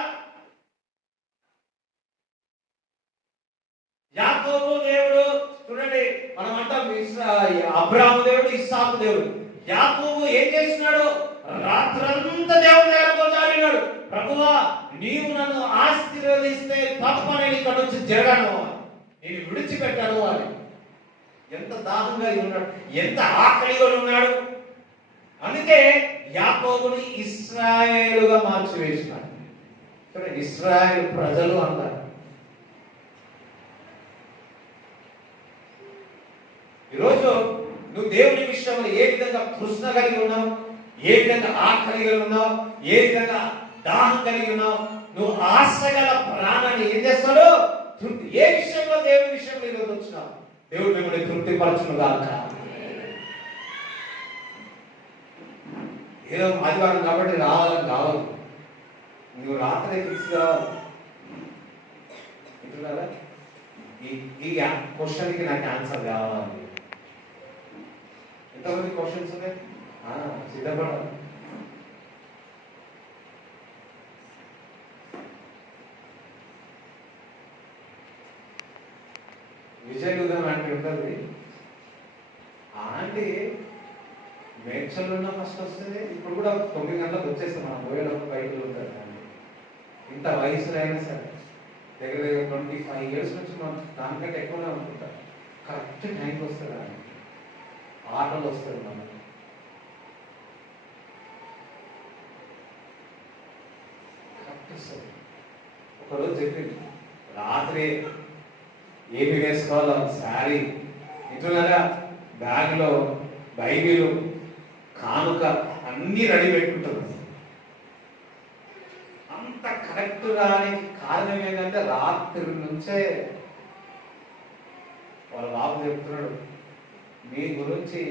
యాకోబు దేవుడు చూడండి, మనం అంటాం అబ్రాహాము దేవుడు, ఇస్సాకు దేవుడు. యాకోబు ఏం చేస్తున్నాడు? రాత్రంతా దేవుని దగ్గర పోతాడు. ప్రభువా, నీవు నన్ను ఆశీర్వదిస్తే తప్ప నేను ఇక్కడ నుంచి జరగను, నేను విడిచిపెట్టాను అని. ఎంత దాహంగా ఉన్నాడు, ఎంత ఆకలిగా ఉన్నాడు. అందుకే యాకోబుని ఇశ్రాయేలుగా మార్చివేసినాడు. ఇశ్రాయేలు ప్రజలు అన్నారు. ఈరోజు నువ్వు దేవుని విషయంలో ఏ విధంగా తృష్ణ కలిగి ఉన్నావు, ఏ విధంగా ఆకలి కలిగి ఉన్నావు, ఏ విధంగా దాహం కలిగి ఉన్నావు? నువ్వు ఆశ గల ప్రాణాన్ని ఏం చేస్తాడు? తృప్తి. ఏ విషయంలో దేవుని విషయంలో ఈరోజు వచ్చినావు? దేవుడు మిమ్మల్ని తృప్తిపరచును గాక. ఏదో ఆదివారం కాబట్టి రావాలని కావాలి, నువ్వు రాత్రి ఫిక్స్ కావాలి. వింటున్నారా? ఈ క్వశ్చన్కి నాకు ఆన్సర్ కావాలి. ఎంతమంది క్వశ్చన్స్ ఉన్నాయి? సిద్ధపడాలి. విజయలుగా ఆంటీ ఉంటుంది. ఆంటీ మేడ్చల్లో ఉన్న ఫస్ట్ వస్తుంది. ఇప్పుడు కూడా 9 గంటలకు వచ్చేస్తాం. మనం పోయేటప్పుడు బయటకు ఉంటుంది. ఇంత వయసులో అయినా సరే దగ్గర దగ్గర 25 years నుంచి మనం దానికంటే ఎక్కువనే అనుకుంటాం. కరెక్ట్ టైంకి వస్తుంది. ఆయన ఆటోలు వస్తుంది. మనం కరెక్ట్ వస్తుంది. ఒకరోజు చెప్పింది, రాత్రి ఏమి వేసుకోవాలో శారీ, ఇంటున్నారా, బ్యాగ్లో బైబిల్, కానుక అన్నీ రెడీ పెట్టుకుంటుంది. అంత కరెక్ట్ రానికి కారణం ఏంటంటే రాత్రి నుంచే వాళ్ళ బాబు చెప్తున్నాడు, మీ గురించి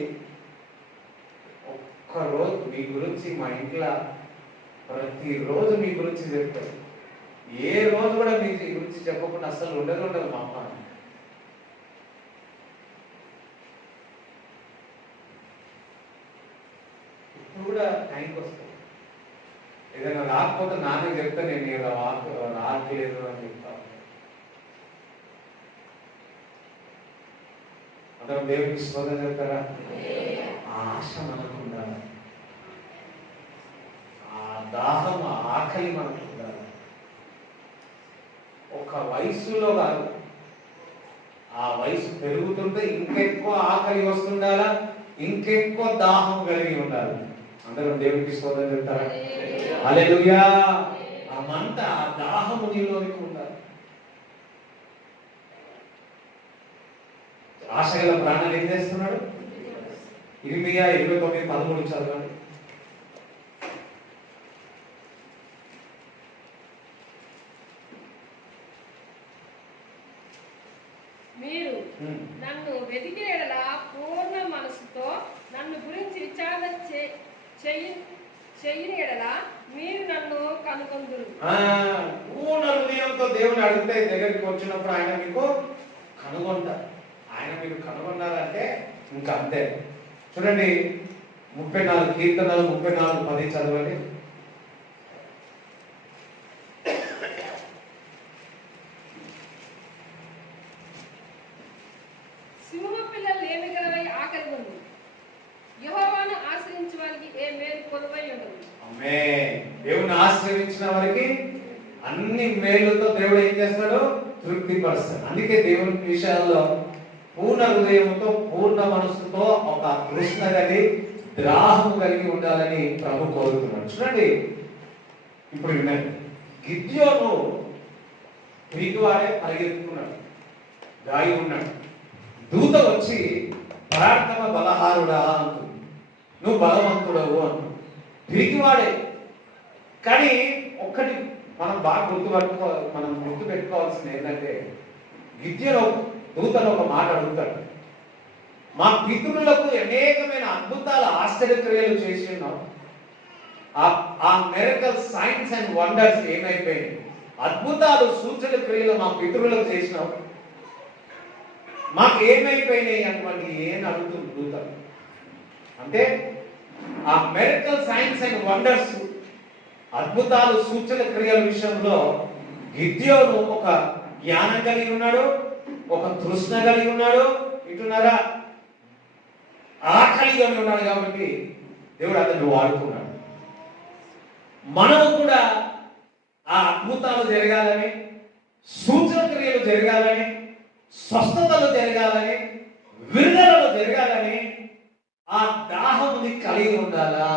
ఒక్కరోజు మీ గురించి మా ఇంట్లో ప్రతిరోజు మీ గురించి చెప్తారు. ఏ రోజు కూడా మీ గురించి చెప్పకుండా అసలు ఉండదు మా అమ్మ. ఇప్పుడు కూడా టైంకి వస్తుంది. ఏదైనా రాకపోతే నాన్నకి చెప్తే నేను ఇలా రావట్లేదు అని చెప్తాను. అందరం దేవుడికి స్తోత్రం చెప్తారా? ఆశ మనకు ఉండాలి, ఆ దాహం, ఆ ఆకలి మనకు ఉండాలి. ఒక వయసులో కాదు, ఆ వయసు పెరుగుతుంటే ఇంకెక్కువ ఆకలి వస్తుండాలా, ఇంకెక్కువ దాహం కలిగి ఉండాలి. అందరం దేవుడికి స్తోత్రం చెప్తారా? హల్లెలూయా. ఆ మంట, ఆ దాహము నీలోనికి ఉండాలి. ఆశగల ప్రాణాలు ఏం చేస్తున్నాడు? ఇర్మియా 29:13 చదవండి. మీరు నన్ను వెతికిన యెడల పూర్ణ మనసుతో నన్ను గురించి విచారణ చెయ్యని యెడల మీరు నన్ను కనుగొందురు. పూర్ణ హృదయంతో దేవుని అడిగితే దగ్గరికి వచ్చినప్పుడు ఆయన మీకు కనుగొంటారు. ఆయన మీకు కనుగొన్నారంటే ఇంకా అంతే. చూడండి 34 కీర్తనలు 34:10 చదవండి. సింహ పిల్లలు ఏమి గలవై ఆకలి ఉంది, యెహోవాను ఆశ్రయించు వారికి ఏ మేలు కొలువై ఉండదు. ఆమేన్. దేవుని ఆశ్రయించిన వారికి అన్ని మేలుతో దేవుడు ఏం చేస్తాడు? తృప్తిపరుస్తాడు. అందుకే దేవుని విషయాల్లో పూర్ణ హృదయంతో పూర్ణ మనస్సుతో ఒక తృష్ణ కలిగి దాహము కలిగి ఉండాలని ప్రభు కోరుతున్నాడు. చూడండి, ఇప్పుడు వినండి. గిద్యోను పిరికివాడే పరిగెత్తుకున్నాడు, గాయి ఉన్నాడు. దూత వచ్చి పరాక్రమ బలహారుడా అంటుంది, నువ్వు బలవంతుడవు అంటు. పిరికివాడే. కానీ ఒక్కటి మనం బాగా గుర్తు పెట్టుకోవాల్సింది ఏంటంటే, గిద్యోను దూతను ఒక మాట అడుగుతాడు. మా పితరులకు అనేకమైన అద్భుతాలు ఆశ్చర్యక్రియలు చేసి ఉన్నాం. ఆ మిరకల్ సైన్స్ అండ్ వండర్స్ ఏమైపోయినాయి? అద్భుతాలు సూచన క్రియలు మా పితరులకు చేసినాం, మాకు ఏమైపోయినాయి అటువంటి ఏం అడుగుతుంది దూత. అంటే ఆ మిరకల్ సైన్స్ అండ్ వండర్స్, అద్భుతాలు సూచన క్రియల విషయంలో గిద్యోను ఒక జ్ఞానం కలిగి ఉన్నాడు, ఒక తృష్ణ కలిగి ఉన్నాడు, ఇటున్నారా ఆకలి కలిగి ఉన్నాడు. కాబట్టి దేవుడు అతన్ని వాడుకున్నాడు. మనము కూడా ఆ అద్భుతాలు జరగాలని, సూచన క్రియలు జరగాలని, స్వస్థతలు జరగాలని, విడుదలలు జరగాలని ఆ దాహముని కలిగి ఉండాలా.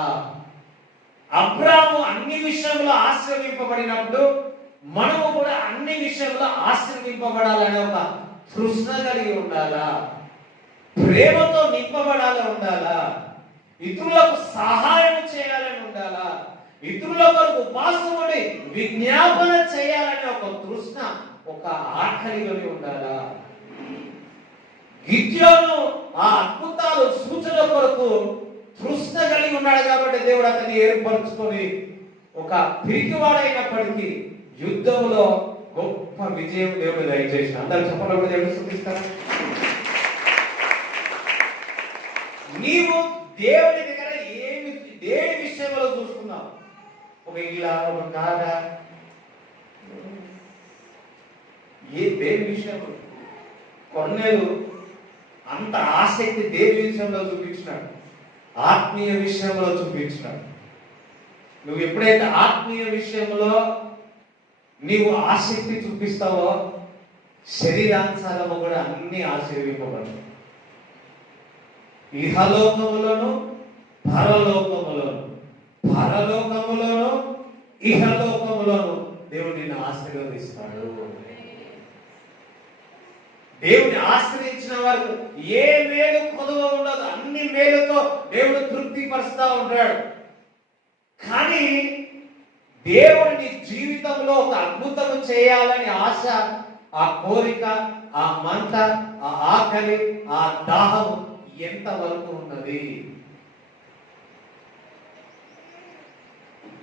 అబ్రాము అన్ని విషయంలో ఆశ్రయింపబడినప్పుడు మనము కూడా అన్ని విషయంలో ఆశ్రయింపబడాలనే ఒక తృష్ణ కలిగి ఉండాలా. ప్రేమతో నింపబడాలని ఉండాలా. ఇతరులకు సహాయం చేయాలని ఉండాలా. ఇతరుల కొరకు ఉపాసముడి విజ్ఞాపన చేయాలనే ఒక తృష్ణ, ఒక ఆకలి కలిగి ఉండాలా. గిద్యోను ఆ అద్భుతాలు సూచన కొరకు తృష్ణ కలిగి ఉన్నాడు. కాబట్టి దేవుడు అతన్ని ఏర్పరచుకొని ఒక పిరికివాడైనప్పటికీ యుద్ధంలో గొప్ప విజయం దేవుడు దయచేసిన. అందరు చెప్పండి, కూడా దేవుడు చూపిస్తారా? నీవు దేవుని దగ్గర దేని విషయంలో చూసుకున్నావు? ఒక ఇల్లా, ఒక కారా, దేని విషయంలో? కొన్నేళ్ళు అంత ఆసక్తి దేని విషయంలో చూపించినాడు? ఆత్మీయ విషయంలో చూపించినాడు. నువ్వు ఎప్పుడైతే ఆత్మీయ విషయంలో నీవు ఆసక్తి చూపిస్తావో శరీరానుసారము కూడా అన్ని ఆశీర్వింపబడతాయి. ఇహలోకములను పరలోకములను, పరలోకములను ఇహలోకములను దేవుడు నిన్ను ఆశీర్వదిస్తాడు. దేవుని ఆశ్రయించిన వారికి ఏ మేలు కొదువ ఉండదు. అన్ని మేలుతో దేవుడు తృప్తిపరుస్తా ఉంటాడు. కానీ దేవుడు నీ జీవితంలో ఒక అద్భుతం చేయాలని ఆశ, ఆ కోరిక, ఆ మంట, ఆ ఆకలి, ఆ దాహం ఎంత వరకు ఉన్నది?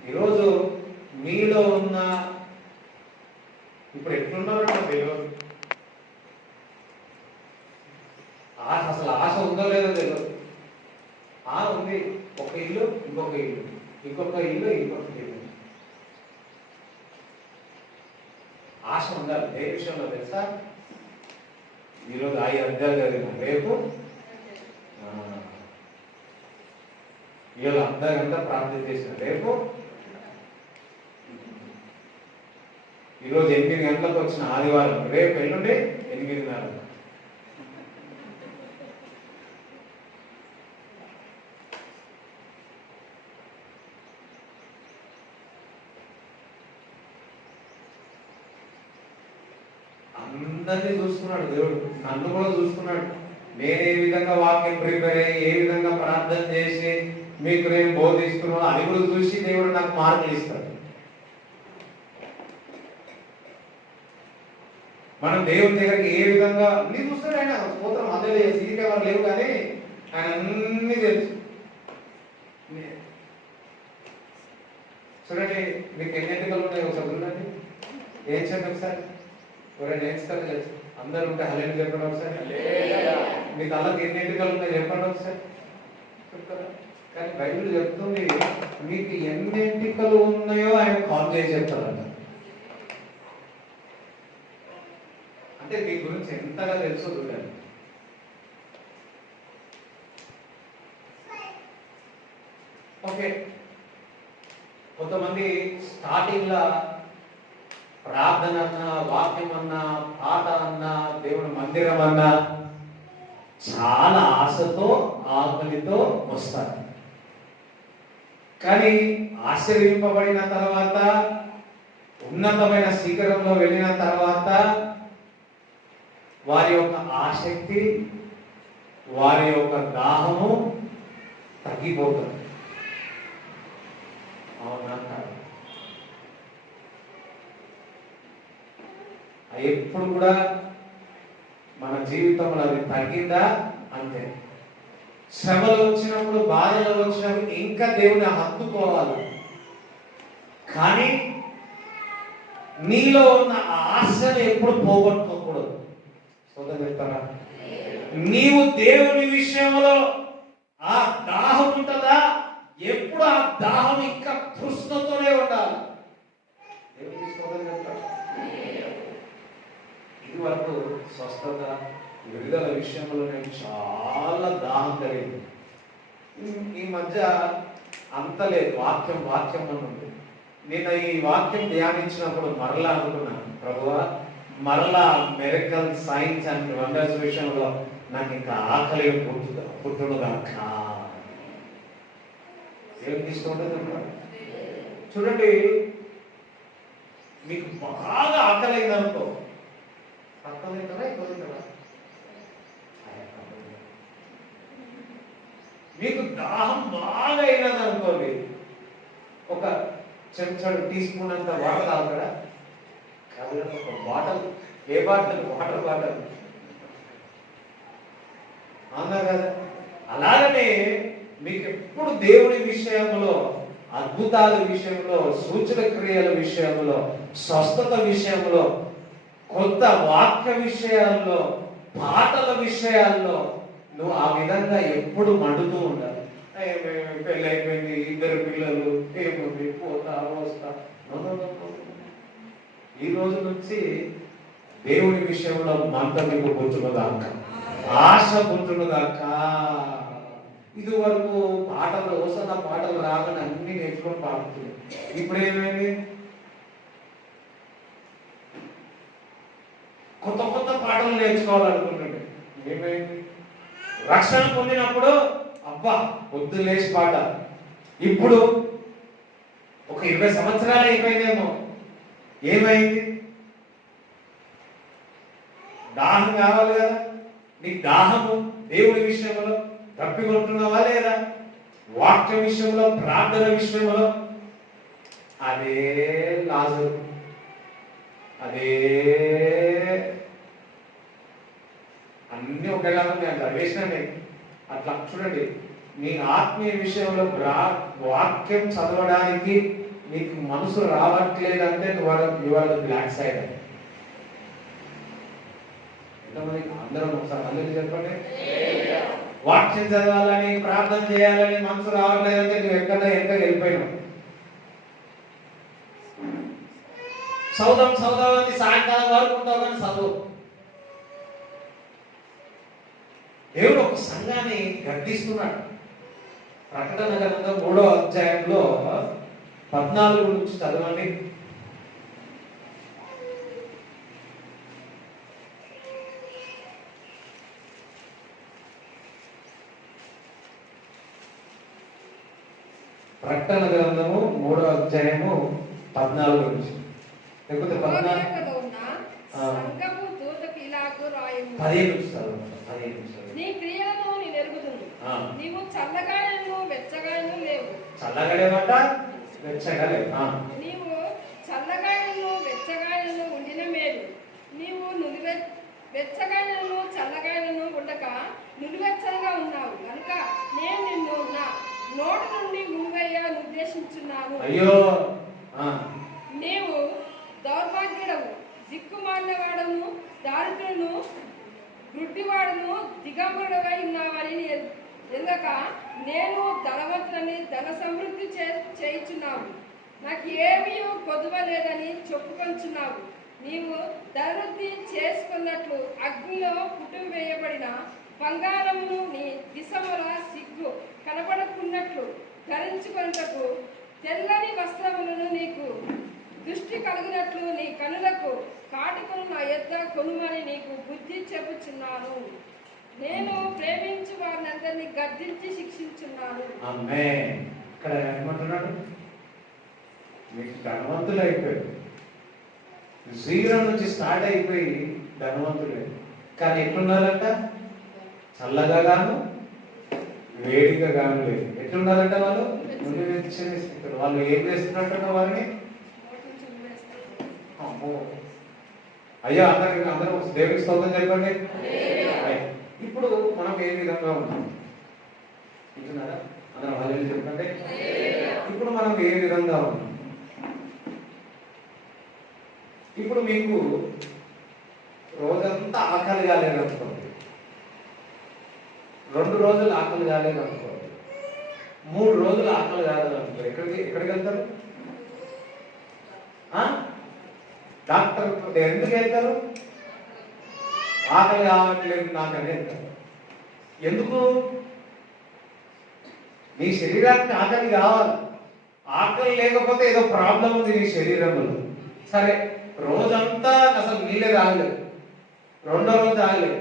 ఈరోజు మీలో ఉన్న ఇప్పుడు ఎట్లున్నారో తెలియదు. అసలు ఆశ ఉందో లేదో తెలియదు. ఉంది. ఒక ఇల్లు, ఇంకొక ఇల్లు, ఇంకొక ఇల్లు, ఇంకొక ఇల్లు. ఆశ ఉండాలి. ఏ విషయంలో తెలుసా? ఈరోజు 5 అధ్యాయాలు జరిగిన రేపు ఇవాళ అందరికంతా ప్రార్థన చేసిన రేపు, ఈరోజు 8 గంటలకు వచ్చిన ఆదివారం, రేపు ఎల్లుండి 8:30. అందరినీ చూసుకున్నాడు దేవుడు, నన్ను కూడా చూసుకున్నాడు. నేను ఏ విధంగా వాక్యం ప్రిపేర్ అయ్యి ఏ విధంగా ప్రార్థన చేసి మీకు నేను బోధిస్తున్నాను అది కూడా చూసి దేవుడు నాకు మార్కులు ఇస్తాడు. మనం దేవుని దగ్గరికి ఏ విధంగా అన్ని చూస్తాడు ఆయన. స్తోత్రం, అందులో సీట్ ఎవరు లేవు కానీ ఆయన అన్ని తెలుసు. చూడండి, మీకు ఎన్ని ఎంటికలు ఉన్నాయి ఒకసారి చూడండి. ఏం చెప్పండి ఒకసారి, ఎవరైనా నేర్చుకొని తెలుసు అందరూ ఉంటే హలేని చెప్పండి ఒకసారి. మీకు అల్లకి ఎన్ని ఎంటికలు ఉన్నాయి చెప్పండి ఒకసారి, చెప్తారా? కానీ బైబిల్ చెప్తుంది మీకు ఎన్ని ఎంటికలు ఉన్నాయో ఆయన కాల్ చేసి చెప్తారంట. అంటే మీ గురించి ఎంతగా తెలుసో చూడండి. ఓకే, కొంతమంది స్టార్టింగ్ లా ప్రార్థన అన్నా, వాక్యం అన్నా, పాట అన్నా, దేవుని మందిరం అన్నా చాలా ఆశతో ఆకలితో వస్తారు. కానీ ఆశీర్వింపబడిన తర్వాత, ఉన్నతమైన శిఖరంలో వెళ్ళిన తర్వాత వారి యొక్క ఆసక్తి, వారి యొక్క దాహము తగ్గిపోతుంది. అవునా? ఎప్పుడు కూడా మన జీవితంలో అది తగ్గిందా? అంతే. శ్రమలు వచ్చినప్పుడు, బాధలు వచ్చినప్పుడు ఇంకా దేవుని హత్తుకోవాలి. కానీ నీలో ఉన్న ఆశను ఎప్పుడు పోగొట్టుకోకూడదు. సోదరు చెప్తారా? నీవు దేవుని విషయంలో ఆ దాహం ఉంటుందా, ఎప్పుడు ఆ దాహం ఇంకా తృష్ణతోనే ఉండాలి. దేవుని సోదరు చెప్తారా? ఇది వరకు స్వస్థత, విడుదల విషయంలో నేను చాలా దాహం కలిగింది. ఈ మధ్య అంత లేదు. వాక్యం అని ఉంది. నేను ఈ వాక్యం ధ్యానించినప్పుడు మరలా అనుకున్నాను, ప్రభువా మరలా మిరకల్, సైన్స్ అండ్ వండర్స్ విషయంలో నాకు ఇంకా ఆకలి పుట్టునుగాక. దేవునికి ఇష్టం ఉంటుంది. చూడండి, మీకు బాగా ఆకలి అయిందనుకో, తక్కువ తింటారా ఎక్కువ తింటారా? మీకు దాహం బాగా అయినది అనుకోండి, ఒక చెంచాడు, టీ స్పూన్ అంత వాటర్ తాగుతారా? కాబట్టి ఒక బాటల్, ఏ బాటల్? Water bottle. అవునా కదా? అలాగనే మీకు ఎప్పుడు దేవుడి విషయంలో, అద్భుతాల విషయంలో, సూచన క్రియల విషయంలో, స్వస్థత విషయంలో, కొత్త వాక్య విషయాల్లో, పాటల విషయాల్లో నువ్వు ఆ విధంగా ఎప్పుడు మండుతూ ఉండాలి. పెళ్ళి అయిపోయింది, 2 పిల్లలు, ఏముంది, పోతా వస్తా. ఈ రోజు నుంచి దేవుని విషయంలో మంట మీకు పుట్టునుగాక, ఆశ పుట్టునుగాక. ఇది వరకు పాటలు, వస్తున్న పాటలు రాగానే అన్ని నేర్చుకొని పాడుతుంది. ఇప్పుడు ఏమైంది? కొత్త కొత్త పాటలు నేర్చుకోవాలనుకుంటుండే. ఏమైంది? రక్షణ పొందినప్పుడు అబ్బా పొద్దు లేచి పాట. ఇప్పుడు ఒక 20 సంవత్సరాలు అయిపోయిందేమో. ఏమైంది? దాహం కావాలి కదా. నీకు దాహము దేవుడి విషయంలో తప్పికొంటున్నావా లేదా? వాక్య విషయంలో, ప్రార్థన విషయంలో అదే లాజరు, అదే అన్ని ఒకేలాగా నేను చదివేసినండి. అట్లా చూడండి, నీ ఆత్మీయ విషయంలో వాక్యం చదవడానికి నీకు మనసు రావట్లేదంటే నువ్వు బ్లాక్ సైడ్. ఎంతమంది? అందరం ఒకసారి అందరికీ చెప్పండి. వాక్యం చదవాలని, ప్రార్థన చేయాలని మనసు రావట్లేదంటే నువ్వు ఎక్కడ వెళ్ళిపోయినావు. చదువుదామని సాయంకాలం వరకు ఉంటావు కానీ చదువు. దేవుడు ఒక సంఘాన్ని గద్దిస్తున్నాడు. ప్రకటన గ్రంథం 3వ అధ్యాయంలో 14 నుంచి చదవండి. ప్రకటన గ్రంథము 3వ అధ్యాయము 14 నుంచి, లేకపోతే 14. 15 నిమిషాలు 15 నిమిషాలు. నీ క్రియలను నేను ఎరుగుదును. నీవు చల్లగాయను వెచ్చగాయను లేవు. చల్లగలేమంట వెచ్చగలేవు. నీవు చల్లగాయను వెచ్చగాయను ఉండిన మేలు. నీవు వెచ్చగాయను చల్లగాయను ఉండక నులివెచ్చగా ఉన్నావు కనుక నేను నిన్ను నా నోటి నుండి మునివేయ నిర్దేశించున్నాను. అయ్యో, నీవు దౌర్భాగ్యుడవు, దిక్కుమాలినవాడను, దారిద్రులను, గుడ్డివాడును, దిగంబరుడుగా ఉన్నావని ఎరుగక నేను ధనవంతులని ధన సమృద్ధి చేయుచున్నావు. నాకు ఏమీ కొదువలేదని చెప్పుకొంచున్నావు. నీవు ధనవృద్ధి చేసుకున్నట్లు అగ్నిలో పుట్టుకు వేయబడిన బంగారమును నీ దిశముల సిగ్గు కనబడకున్నట్లు ధరించుకొనుటకు తెల్లని వస్త్రములను నీకు దృష్టి కలిగినట్లు నీ కనులకు కాటుకను నా యొద్ద కొనుమని నీకు బుద్ధి చెప్పుచున్నాను. నేను ప్రేమించు వారిని అందరినీ గద్దించి శిక్షించున్నాను. ఆమేన్. ఇక్కడ ఏమంటున్నాడు? మీకు ధనవంతులు అయిపోయారు, జీరో నుంచి స్టార్ట్ అయిపోయి ధనవంతులే. కానీ ఎట్లున్నారంట? చల్లగా గాను వేడిగా గాను లేదు. ఎట్లున్నారంట? వాళ్ళు వాళ్ళు ఏం చేస్తున్నట్ట వారిని? అయ్యా అందరూ దేవునికి స్తోత్రం చెప్పండి. ఇప్పుడు మనం ఏ విధంగా ఉన్నాం వింటున్నారా? అందరం హల్లెలూయా చెప్పండి. ఇప్పుడు మనం ఏ విధంగా ఉన్నాం? ఇప్పుడు మీకు రోజంతా ఆకలి కాలేదనుకోండి, 2 రోజులు ఆకలి కాలేదనుకోండి, 3 రోజులు ఆకలి కాలేదనుకో, ఎక్కడికి వెళ్తారు? డాక్టర్ ఎందుకు వెళ్తారు? ఆకలి కావట్లేదు నాకనే వెళ్తారు. ఎందుకు? నీ శరీరానికి ఆకలి కావాలి. ఆకలి లేకపోతే ఏదో ప్రాబ్లం ఉంది నీ శరీరంలో. సరే, రోజంతా అసలు నీళ్ళే తాగలేదు, 2వ రోజు తాగలేదు,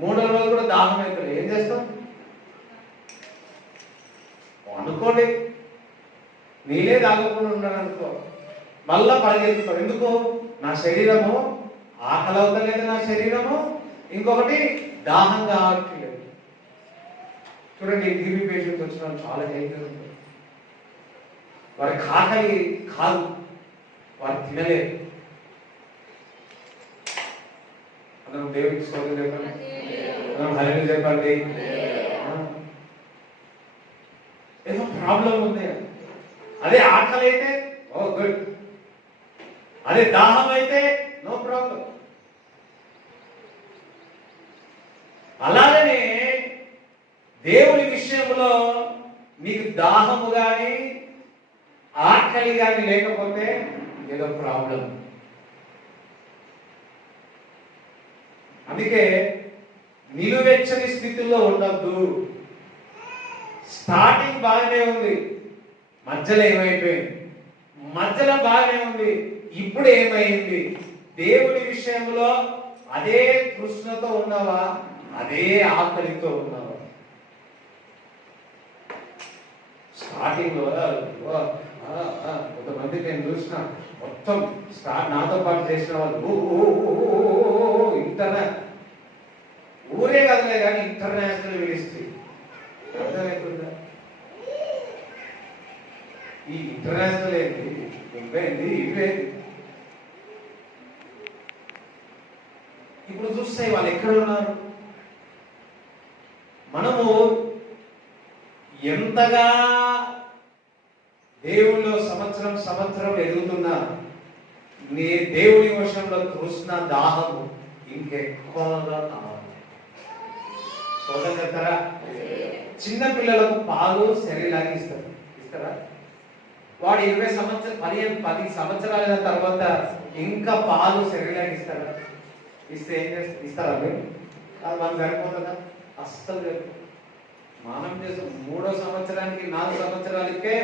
3వ రోజు కూడా దాహం అవుతుంది. ఏం చేస్తాం? అనుకోండి, నీళ్ళే తాగకుండా ఉన్నాను అనుకో, మళ్ళా పరిగెత్తుతాం. ఎందుకు? నా శరీరము ఆకలి అవుతలేదు, నా శరీరము ఇంకొకటి దాహం కావట్లేదు. చూడండి, టీబీ పేషెంట్స్ వచ్చిన వాళ్ళు చాలా డేంజర్ ఉంటుంది. వారికి ఆకలి కాదు, వారు తినలేదు. అందరం దేవుడికి స్తోత్రం చెప్పండి, అందరం హల్లెలూయా చెప్పండి. ఏదో ప్రాబ్లం ఉంది. అదే ఆకలి అయితే ఓ గుడ్, అదే దాహం అయితే నో ప్రాబ్లం. అలాగనే దేవుని విషయంలో నీకు దాహము కానీ ఆకలి కానీ లేకపోతే ఏదో ప్రాబ్లం. అందుకే నిలువెచ్చని స్థితిలో ఉండద్దు. స్టార్టింగ్ బాగానే ఉంది, మధ్యలో ఏమైపోయింది? మధ్యలో బాగానే ఉంది, ఇప్పుడు ఏమైంది? దేవుని విషయంలో అదే తృష్ణతో ఉన్నావా? అదే ఆకలితో ఉన్నావా? స్టార్టింగ్ లో కొంతమంది నేను చూసిన, మొత్తం నాతో పాటు చేసిన వాళ్ళు ఊరే కదలే కానీ ఇంటర్నేషనల్ మినిస్ట్రీ. అర్థమవుతుందా? ఈ ఇంటర్నేషనల్ ఏంటి, ఇవేంటి, ఇవేంటి? ఇప్పుడు చూస్తే వాళ్ళు ఎక్కడ ఉన్నారు? మనము ఎంతగా దేవుళ్ళో సంవత్సరం ఎదుగుతున్నా నీ దేవుని విషయంలో తృష్ణ దాహము ఇంకెక్కువగా కావాలి. చూడగలుగుతారా? చిన్న పిల్లలకు పాలు శరీరానికి ఇస్తారా? వాడు 10 సంవత్సరాల తర్వాత ఇంకా పాలు శరీరానికి ఇస్తారా? ఇస్తే ఏం చేస్తారు? ఇస్తారా మీరు? అది మనకు సరిపోతుందా? అస్సలు లేదు. మనం చేస్తాం 3వ సంవత్సరానికి 4 సంవత్సరాలకే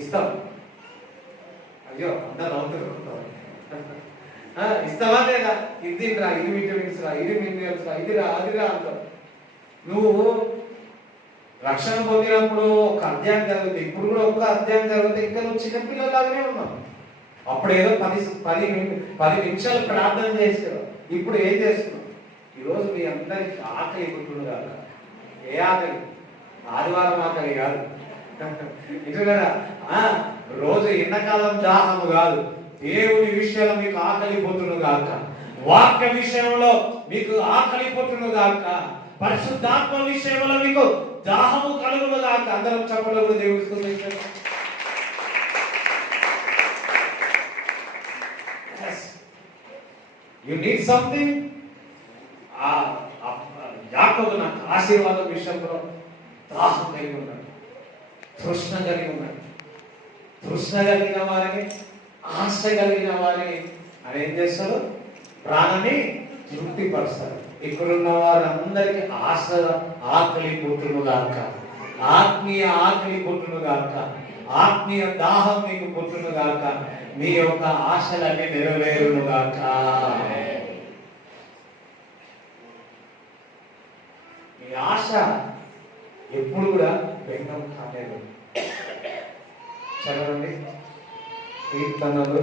ఇస్తాం. అయ్యో అందరు అవుతారు. ఇస్తావా లేదా? ఇది రా, ఇది విటమిన్స్ రా, ఇది మినరల్స్ రా, ఇది రా, అది రా అంటావు. నువ్వు రక్షణ పొందినప్పుడు ఒక అధ్యాయం జరుగుతుంది, ఇప్పుడు కూడా ఒక అధ్యాయం జరిగితే ఇంకా నువ్వు చిన్నపిల్లలాగానే ఉన్నావు. అప్పుడు ఏదో 10 నిమిషాలు ప్రార్థన చేసేవారు. ఇప్పుడు ఏం చేస్తున్నాం? ఈరోజు మీ అందరికి ఆకలి పుట్టును కాక. ఏ ఆకలి? ఆదివారం ఆకలి కాదు నిజమేనా? రోజు ఎండాకాలం దాహము కాదు. దేవుని విషయంలో మీకు ఆకలి పొట్టును గాక. వాక్య విషయంలో మీకు ఆకలి పొట్టును గాక. పరిశుద్ధాత్మ విషయంలో మీకు దాహము కలుగును గాక. అందరం చప్పట్లు కూడా దేవుడికి స్తుతించండి. You need something? యాకోబు నాకు ఆశీర్వాదం విషయంలో దాహం కలిగి ఉన్నాడు, తృష్ణ కలిగి ఉన్నాడు. తృష్ణ కలిగిన వారిని, ఆశ కలిగిన వారిని అని ఏం చేస్తారు? ప్రాణాన్ని తృప్తిపరుస్తారు. ఇక్కడున్న వారందరికీ ఆశ, ఆకలి పుట్టును గాక. ఆత్మీయ ఆకలి పుట్టును గాక. ఆత్మీయ దాహం మీకు పుట్టును గాక. మీ యొక్క ఆశలన్నీ నెరవేరును గాక. మీ ఆశ ఎప్పుడు కూడా బెంగం కాలేదు. చదవండి కీర్తనలు,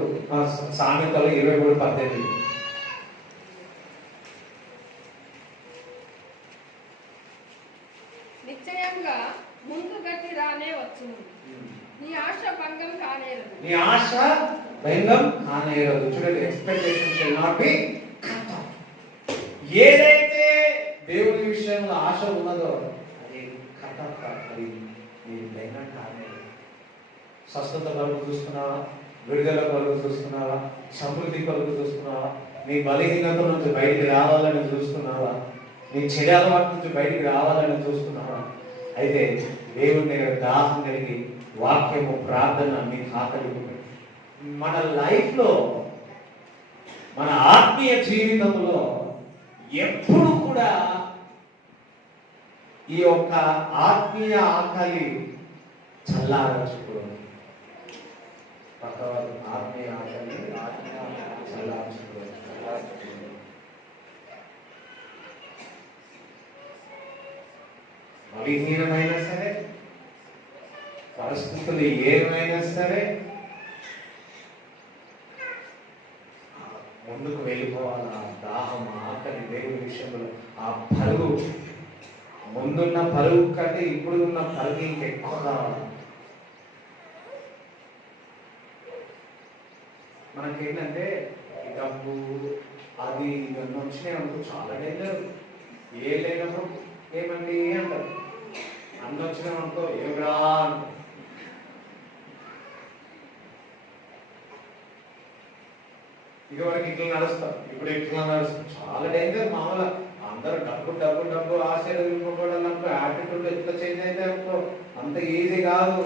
సామెతలు 23:18. నిశ్చయంగా ముందు గట్టి రానే వచ్చును, నీ ఆశ భంగం కానేరదు. నీ ఆశ భంగం కానేరదు. చూడండి, expectation shall not be cut off. ఏదైతే దేవుని విషయంలో ఆశ ఉన్నదో అది కట్ ఆఫ్ కాదు. అది నీ భంగం కానేరదు. స్వస్థత కొరకు చూస్తున్నావా? విడుదల కొరకు చూస్తున్నావా? సమృద్ధి కొరకు చూస్తున్నావా? నీ బలహీనత నుంచి బయటికి రావాలని చూస్తున్నావా? నీ చెడు అలవాటు నుంచి బయటికి రావాలని చూస్తున్నావా? అయితే దేవుని దాహం కలిగి వాక్యము, ప్రార్థన మీ ఆకలి. మన లైఫ్లో, మన ఆత్మీయ జీవితంలో ఎప్పుడు కూడా ఈ యొక్క ఆత్మీయ ఆకలి చల్లారచుకోవడం. పక్కవారు ఆత్మీయ ఆకలి చల్లారచుకోవడం. బలహీనమైనా సరే, పరిస్థితులు ఏమైనా సరే ముందుకు వెళ్ళిపోవాలి. ఆ దాహం, ఆకలి దేవుని విషయంలో ఆ పరుగు, ముందున్న పరుగు కంటే ఇప్పుడు ఉన్న పరుగు ఇంకెక్కువ కావాలి. మనకేంటంటే డబ్బు, అది ఇవన్నీ వచ్చినాయి అనుకో చాలా డేంజర్. ఏ లేనప్పుడు ఏమండి అంటారు, అన్ని వచ్చినామనుకో ఏమిరా అంటారు. ఇదివరకు ఇట్లా నడుస్తాం, ఇప్పుడు ఇట్లా నడుస్తాం. చాలా డేంజర్. మామూలు అందరూ డబ్బు డబ్బు డబ్బు ఆశీర్వదింపబడాలనుకో, యాటిట్యూడ్ ఎట్లా చేంజ్ అయితే అనుకో అంత ఈజీ కాదు.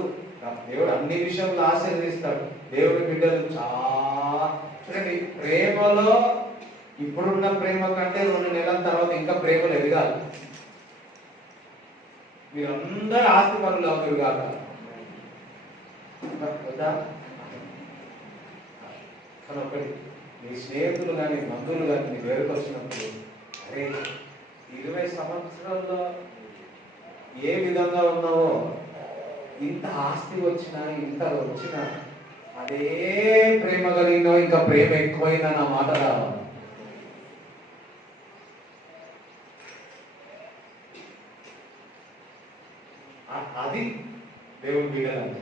దేవుడు అన్ని విషయంలో ఆశీర్వదిస్తాడు. దేవుడి బిడ్డలు చాలా చూడండి, ప్రేమలో ఇప్పుడున్న ప్రేమ కంటే 2 నెలల తర్వాత ఇంకా ప్రేమలు ఎదగాలి. మీరందరూ ఆస్తి పనులు అవుతారు కాక. కానీ ఒకటి, మీ స్నేహితులు కానీ బంధువులు కానీ మీ వేరుకు వచ్చినప్పుడు, అరే 20 సంవత్సరాల్లో ఏ విధంగా ఉన్నావో, ఇంత ఆస్తి వచ్చినా, ఇంత వచ్చినా అదే ప్రేమ కలిగినా, ఇంకా ప్రేమ ఎక్కువైనా నా మాట రావాలి. అది దేవుని బిడ్డలంటే.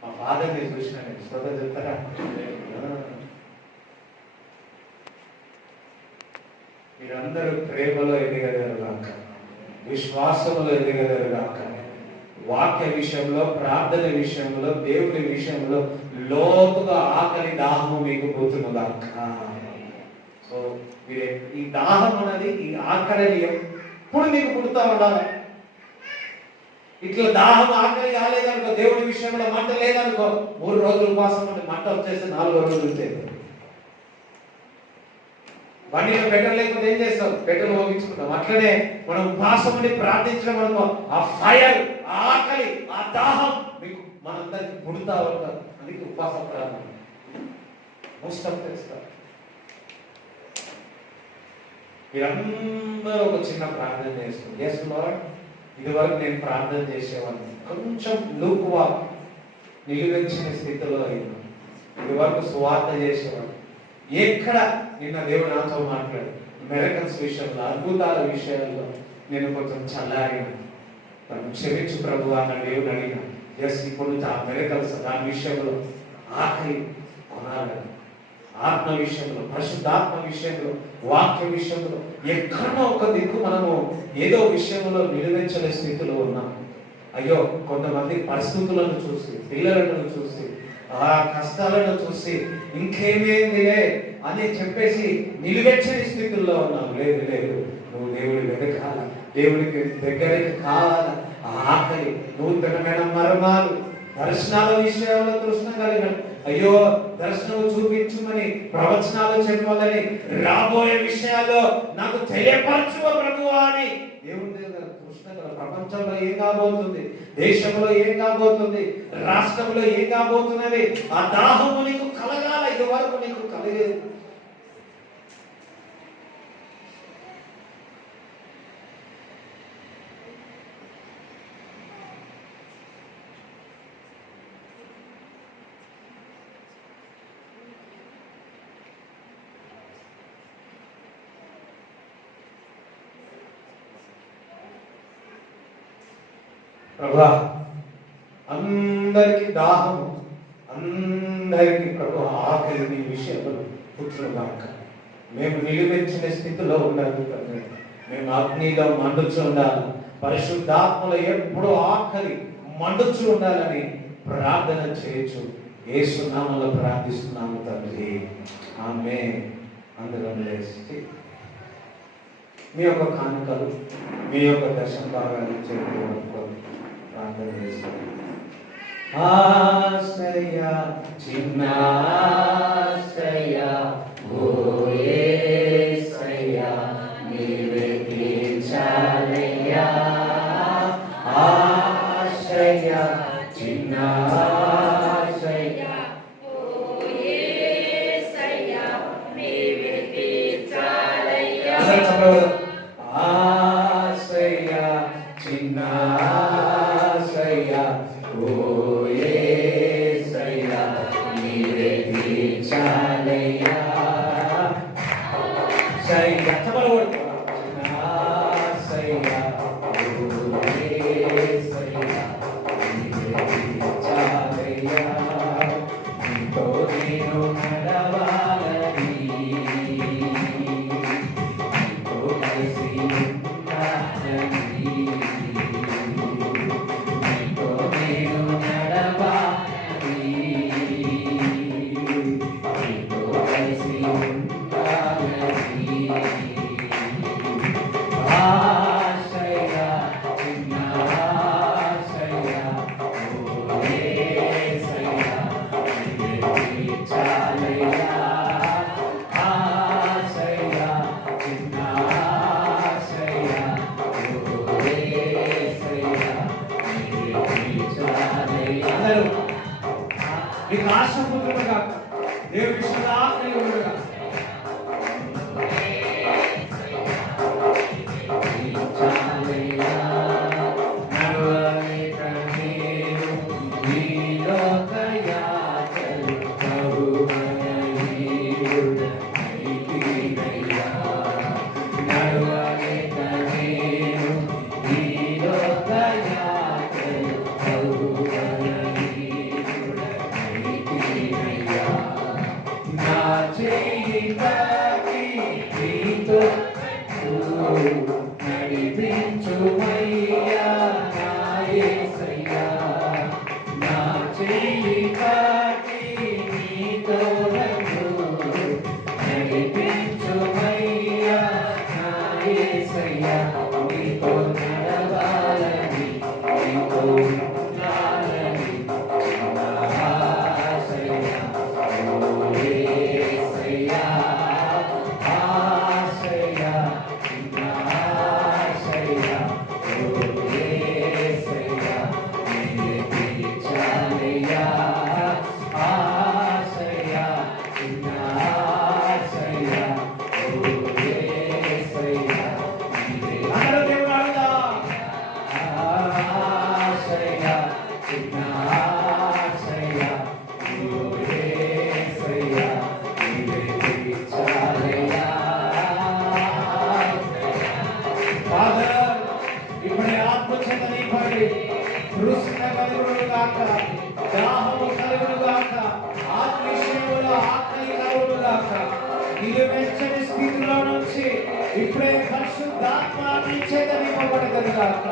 మా ఫాదర్ని చూసిన నేను శ్రోత చెప్తారా, మీరందరూ ప్రేమలో ఎదగలేరు కాక, విశ్వాసంలో ఎదగలేరు కాక, వాక్య విషయంలో, ప్రార్థన విషయంలో, దేవుని విషయంలో లోతుగా ఆకలి దాహము మీకు పోతున్న కాక. సో మీరే ఈ దాహం అన్నది, ఈ ఆకలి ఎప్పుడు మీకు పుడుతూ ఉండాలి. ఇట్లా దాహం ఆకలి కాలేదనుకో, దేవుడి విషయంలో మంట లేదనుకో, 3 రోజులు ఉపవాసం ఉంటే మంట వచ్చేసి 4వ రోజు వచ్చేది. బండిలో పెట్రోల్ లేకపోతే ఏం చేస్తాం? పెట్రోల్ పోగించుకుంటాం. అట్లనే మనం ఉపవాసం ఉండి ప్రార్థించడం అనుకో, ఆ ఫైర్, ఆ ఆకలి, ఆ దాహం మీకు మనందరికి పుడుతూ ఉంటారు. అందుకే ఉపవాసం ప్రార్థన మోస్టం తెలుస్తారు. మీరందరూ ఒక చిన్న ప్రార్థన చేస్తుంది. ఎస్ లార్డ్, ఇదివరకు నేను ప్రార్థన చేసేవాడిని, కొంచెం లూకువా నిలువెచ్చిన స్థితిలో అయినా. ఇదివరకు సువార్త చేసేవాడు. ఎక్కడ నిన్న దేవుడు నాతో మాట్లాడు, మిరకల్స్ విషయంలో, అద్భుతాల విషయాల్లో నేను కొంచెం చల్లారిన. తను క్షమించు ప్రభు అన్న దేవుడు అడిగిన. ఎస్, ఇప్పుడు ఆ మిరకల్స్ దాని విషయంలో ఆఖరి కొనాలని, ఆత్మ విషయంలో, పరిశుద్ధాత్మ విషయంలో, వాక్య విషయంలో ఎక్కడో ఒక దిక్కు మనము ఏదో విషయంలో నిలువెచ్చని స్థితిలో ఉన్నాం. అయ్యో, కొంతమంది పరిస్థితులను చూసి, పిల్లలను చూసి, ఆ కష్టాలను చూసి ఇంకేమేందిలే అని చెప్పేసి నిలువెచ్చని స్థితుల్లో ఉన్నాం. లేదు లేదు, నువ్వు దేవుడి వెతకాల, దేవుడికి దగ్గరికి కావాల. ఆఖరి నూతనమైన మర్మాలు, దర్శనాల విషయంలో తృష్ణ కలిగినాడు. అయ్యో, దర్శనం చూపించుమని, ప్రవచనాలు చెప్పాలని, రాబోయే విషయాల్లో నాకు తెలియపరచు ప్రభువా అని దేవుడి దగ్గర తృష్ణ గల. ప్రపంచంలో ఏం కాబోతుంది, దేశంలో ఏం కాబోతుంది, రాష్ట్రంలో ఏం కాబోతున్నది, ఆ దాహము నీకు కలగాల. ఇది వరకు నీకు కలిగేది. ప్రభా, అందరికి దాహము, అందరికి ప్రభు ఆకలి నీ విషయంలో పుట్టుగాక. మేము నిలువెచ్చిన స్థితిలో ఉండాలి తండ్రి. మేము అగ్నిలో మండుచు ఉండాలి, పరిశుద్ధాత్మలో ఎప్పుడు ఆకలి మండుచు ఉండాలని ప్రార్థన చేయొచ్చు. యేసు నామములో ప్రార్థిస్తున్నాము తండ్రి, ఆమేన్. అందరం లేచి మీ యొక్క కానుకలు, మీ యొక్క దశమ భాగాలు చేరుకోవాలి, ప్రార్థన చేస్తాం. ఆశ్రయ చిన్న ఆశ్రయ ఓ యేసయ్యా, నీవే తీర్చాలయ్యా. ఆశ్రయ చిన్న ఆశ్రయ ఓ యేసయ్యా, నీవే తీర్చాలయ్యా. ఆశ్రయ చిన్న ఆశ్రయ ఓ యేసయ్యా, నీవే తీర్చాలయ్యా. ఆశ్రయ చప్పట్లు కొట్టు. ఆశ్రయ ఓ యేసయ్యా, నీవే తీర్చాలయ్యా. నీతో నేను నడవాలని, నీతో కలిసి ఉండాలని, నీతో నేను నడవాలని, నీతో కలిసి ఉండాలని. ఆశ్రయ చిన్న ఆశ్రయ ఓ యేసయ్యా, నీవే తీర్చాలయ్యా. ఆశ్రయ చిన్న ఆశ్రయ ఓ యేసయ్యా, నీవే తీర్చాలయ్యా. అందరూ మీకు ఆశ పుట్టుగా, దేవుడి విషయంలో ఆకలి ఉండగా నడిపించుమయ్యా నా యేసయ్యా, నా చెయ్యి పట్టి నీతో నన్ను నడిపించుమయ్యా నా యేసయ్యా. నీతో నడవాలని, నీతో ఉండాలని నా ఆశయ ఓ యేసయ్యా. ఆశయ నా ఆశయ ఓ యేసయ్యా, నీవే తీర్చాలయ్యా. ఆశయ నా ఆశయ ఓ యేసయ్యా, నీవే గాక, దాహము కలుగును గాక, ఆత్మీయములో ఆకలి కలుగును గాక. నిలువెచ్చని స్థితిలో నుంచి ఇప్పుడే పరిశుద్ధాత్మ నీ చేత నింపబడగను గాక.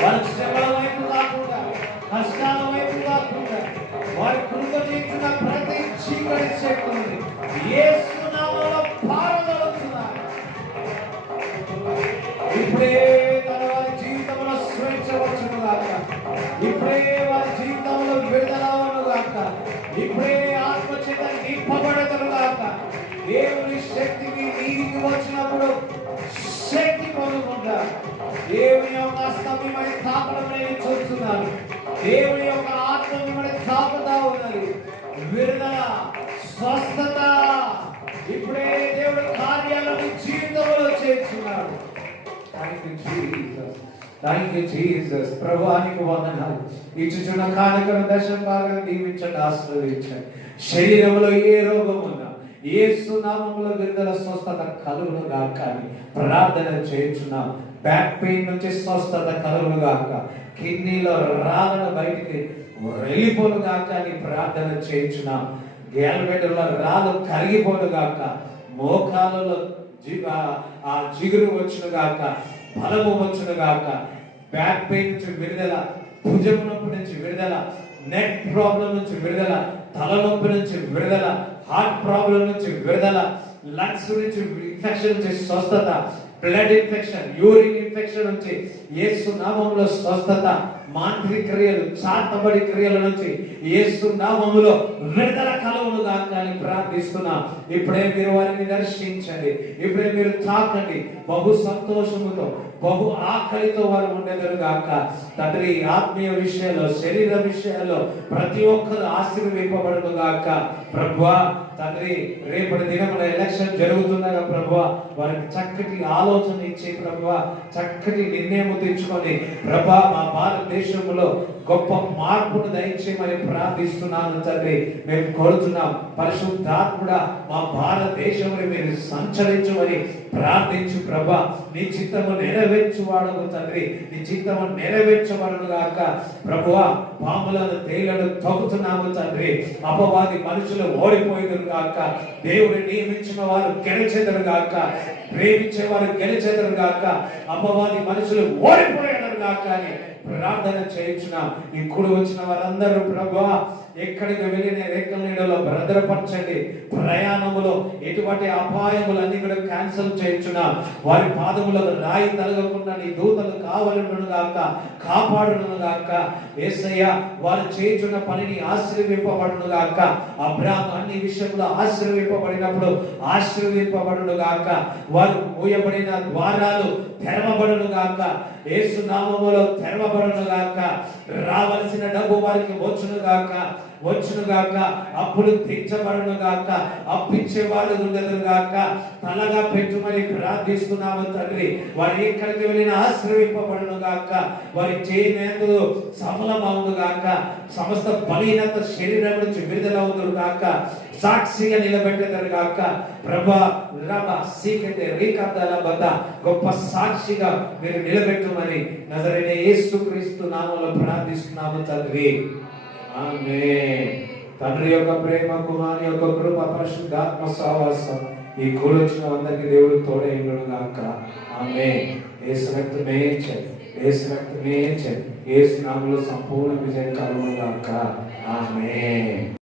వారి శ్రమల వైపు కాకుండా, కష్టాల వైపు కాకుండా, వారి కృంగతీస్తున్న ప్రతి చీకటి శక్తుల్ని యేసు నామములో పారదోలుతున్నాను. ఇప్పుడే వారి జీవితంలో స్వేచ్ఛ వచ్చును గాక, ఇప్పుడే వారి జీవితంలో విడుదల అవును గాక, ఇప్పుడే ఆత్మచేత నింపబడగను గాక. దేవుని శక్తికి నీటికి వచ్చినప్పుడు శక్తి పొందుకుంటా. దేవుని యొక్క హస్తం మిమ్మల్ని తాకడం నేను చూస్తున్నాను. దేవుని యొక్క ఆత్మ మిమ్మల్ని తాకుతా ఉన్నది. విడుదల, స్వస్థత ఇప్పుడే దేవుడు కార్యాలను జీవితంలో చేస్తున్నాడు. Thank you Jesus. ప్రభువానికి వందనాలు. ఇచ్చుచున్న కానుకను దశం భాగం దీవించండి, ఆశీర్వదించండి. శరీరంలో ఏ రోగం ఉన్నా యేసు నామములో విడుదల, స్వస్థత కలుగును గాక అని ప్రార్థన చేయించున్నాం. బ్యాక్ పెయిన్ నుంచి స్వస్థత కలుగును గాక, కిడ్నీలో రాళ్ళను బయటికి వెళ్ళిపోను గాక అని ప్రార్థన చేయించున్నాం. గ్యాల్బెడ్లో రాళ్ళు కరిగిపోను గాక, మోకాలలో ఆ జిగురు వచ్చును గాక, బలము వచ్చును గాక. బ్యాక్ పెయిన్ నుంచి విడుదల, భుజం నొప్పి నుంచి విడుదల, నెక్ ప్రాబ్లం నుంచి విడుదల, తలనొప్పి నుంచి విడుదల, హార్ట్ ప్రాబ్లం నుంచి విడుదల, లంగ్స్ నుంచి ఇన్ఫెక్షన్ నుంచి స్వస్థత, బ్లడ్ ఇన్ఫెక్షన్, యూరిన్ ఇన్ఫెక్షన్ నుంచి యేసు నామములో స్వస్థత, మాంత్రిక క్రియలు, చాతబడి క్రియల నుంచి యేసు నామములో విడుదల కలుగును గాక అని ప్రార్థిస్తున్నాం. ఇప్పుడే మీరు వారిని దర్శించండి, ఇప్పుడే మీరు తాకండి. బహు సంతోషముతో, బహు ఆకలితో వారు ఉండేదరు గాక. తండ్రి, ఆత్మీయ విషయాల్లో, శరీర విషయాల్లో ప్రతి ఒక్కరు ఆశీర్వదింపబడును గాక. ప్రభువా తండ్రి, రేపటి దినమున ఎలక్షన్ జరుగుతుండగా ప్రభువా వారికి చక్కటి ఆలోచన ఇచ్చి ప్రభువా చక్కటి నిర్ణయం తెచ్చుకొని ప్రభా మా భారతదేశంలో గొప్ప మార్పును దయచేయమని ప్రార్థిస్తున్నాను తండ్రి. మేము కోరుతున్నాం పరిశుద్ధాత్ముడా మా భారతదేశంలో మీరు సంచరించమని ప్రార్థించు ప్రభా. నీ చిత్తము నెరవేర్చువాడవు తండ్రి, నీ చిత్తము నెరవేర్చబడును గాక. ప్రభువా పాములను తేళ్లను తొక్కుతున్నాము తండ్రి. అపవాది మనుషులు ఓడిపోయేదురు గాక. దేవుడు నియమించిన వారు గెలిచెదరు గాక, ప్రేమించే వారు గెలిచెదరు గాక, అపవాది మనుషులు ఓడిపోయేదరు గాక అని ప్రార్థన చేయించున్నాం. ఈ కూడి వచ్చిన వారందరూ ప్రభువా ఎక్కడికి వెళ్ళిన రేఖల నీడలో భద్రపరచండి. ప్రయాణములో ఎటువంటి అపాయములన్నీ కూడా క్యాన్సిల్ చేయించున్నాం. వారి పాదములకు రాయి తలగకుండా నీ దూతలు కావలను గాక, కాపాడును గాక. యేసయ్య వారు చేయించున్న పనిని ఆశీర్వదింపబడును గాక. అబ్రాహాము అన్ని విషయంలో ఆశీర్వదింపబడినప్పుడు ఆశీర్వదింపబడును గాక. వారు మూయబడిన ద్వారాలు తెరవబడును గాక. యేసు నామములో తెరవబడును గాక. రావలసిన డబ్బు వారికి వచ్చును గాక, వచ్చును గాక. అప్పులు తీర్చబడును గాక, అప్పించేవాడు ఉండదు గాక. తలగా పెట్టుమని ప్రార్థిస్తున్నాము తండ్రి. వారు ఎక్కడికి వెళ్ళిన ఆశ్రయింపబడును గాక. వారి చేయనందుకు సఫలమవును గాక. సమస్త బలహీనత శరీరం నుంచి విడుదలవును గాక. సాక్షిగా నిలబెట్టేదారు గాక. ప్రభా రబ సీకతే రీకదల బద గొప్ప సాక్షిగా మీరు నిలబెట్టమని నజరేయుడైన యేసుక్రీస్తు నామములో ప్రార్థిస్తున్నాము తండ్రి. ఆమేన్. తండ్రి యొక్క ప్రేమ, కుమారుని యొక్క కృప, పరిశుద్ధాత్మ సహవాసం ఈ కూడొచ్చిన అందరికి దేవుడు తోడై ఉండును గాక. ఆమేన్. యేసు రక్తమే జయం, యేసు రక్తమే జయం. యేసు నామములో సంపూర్ణ విజయం కలుగును గాక. ఆమేన్.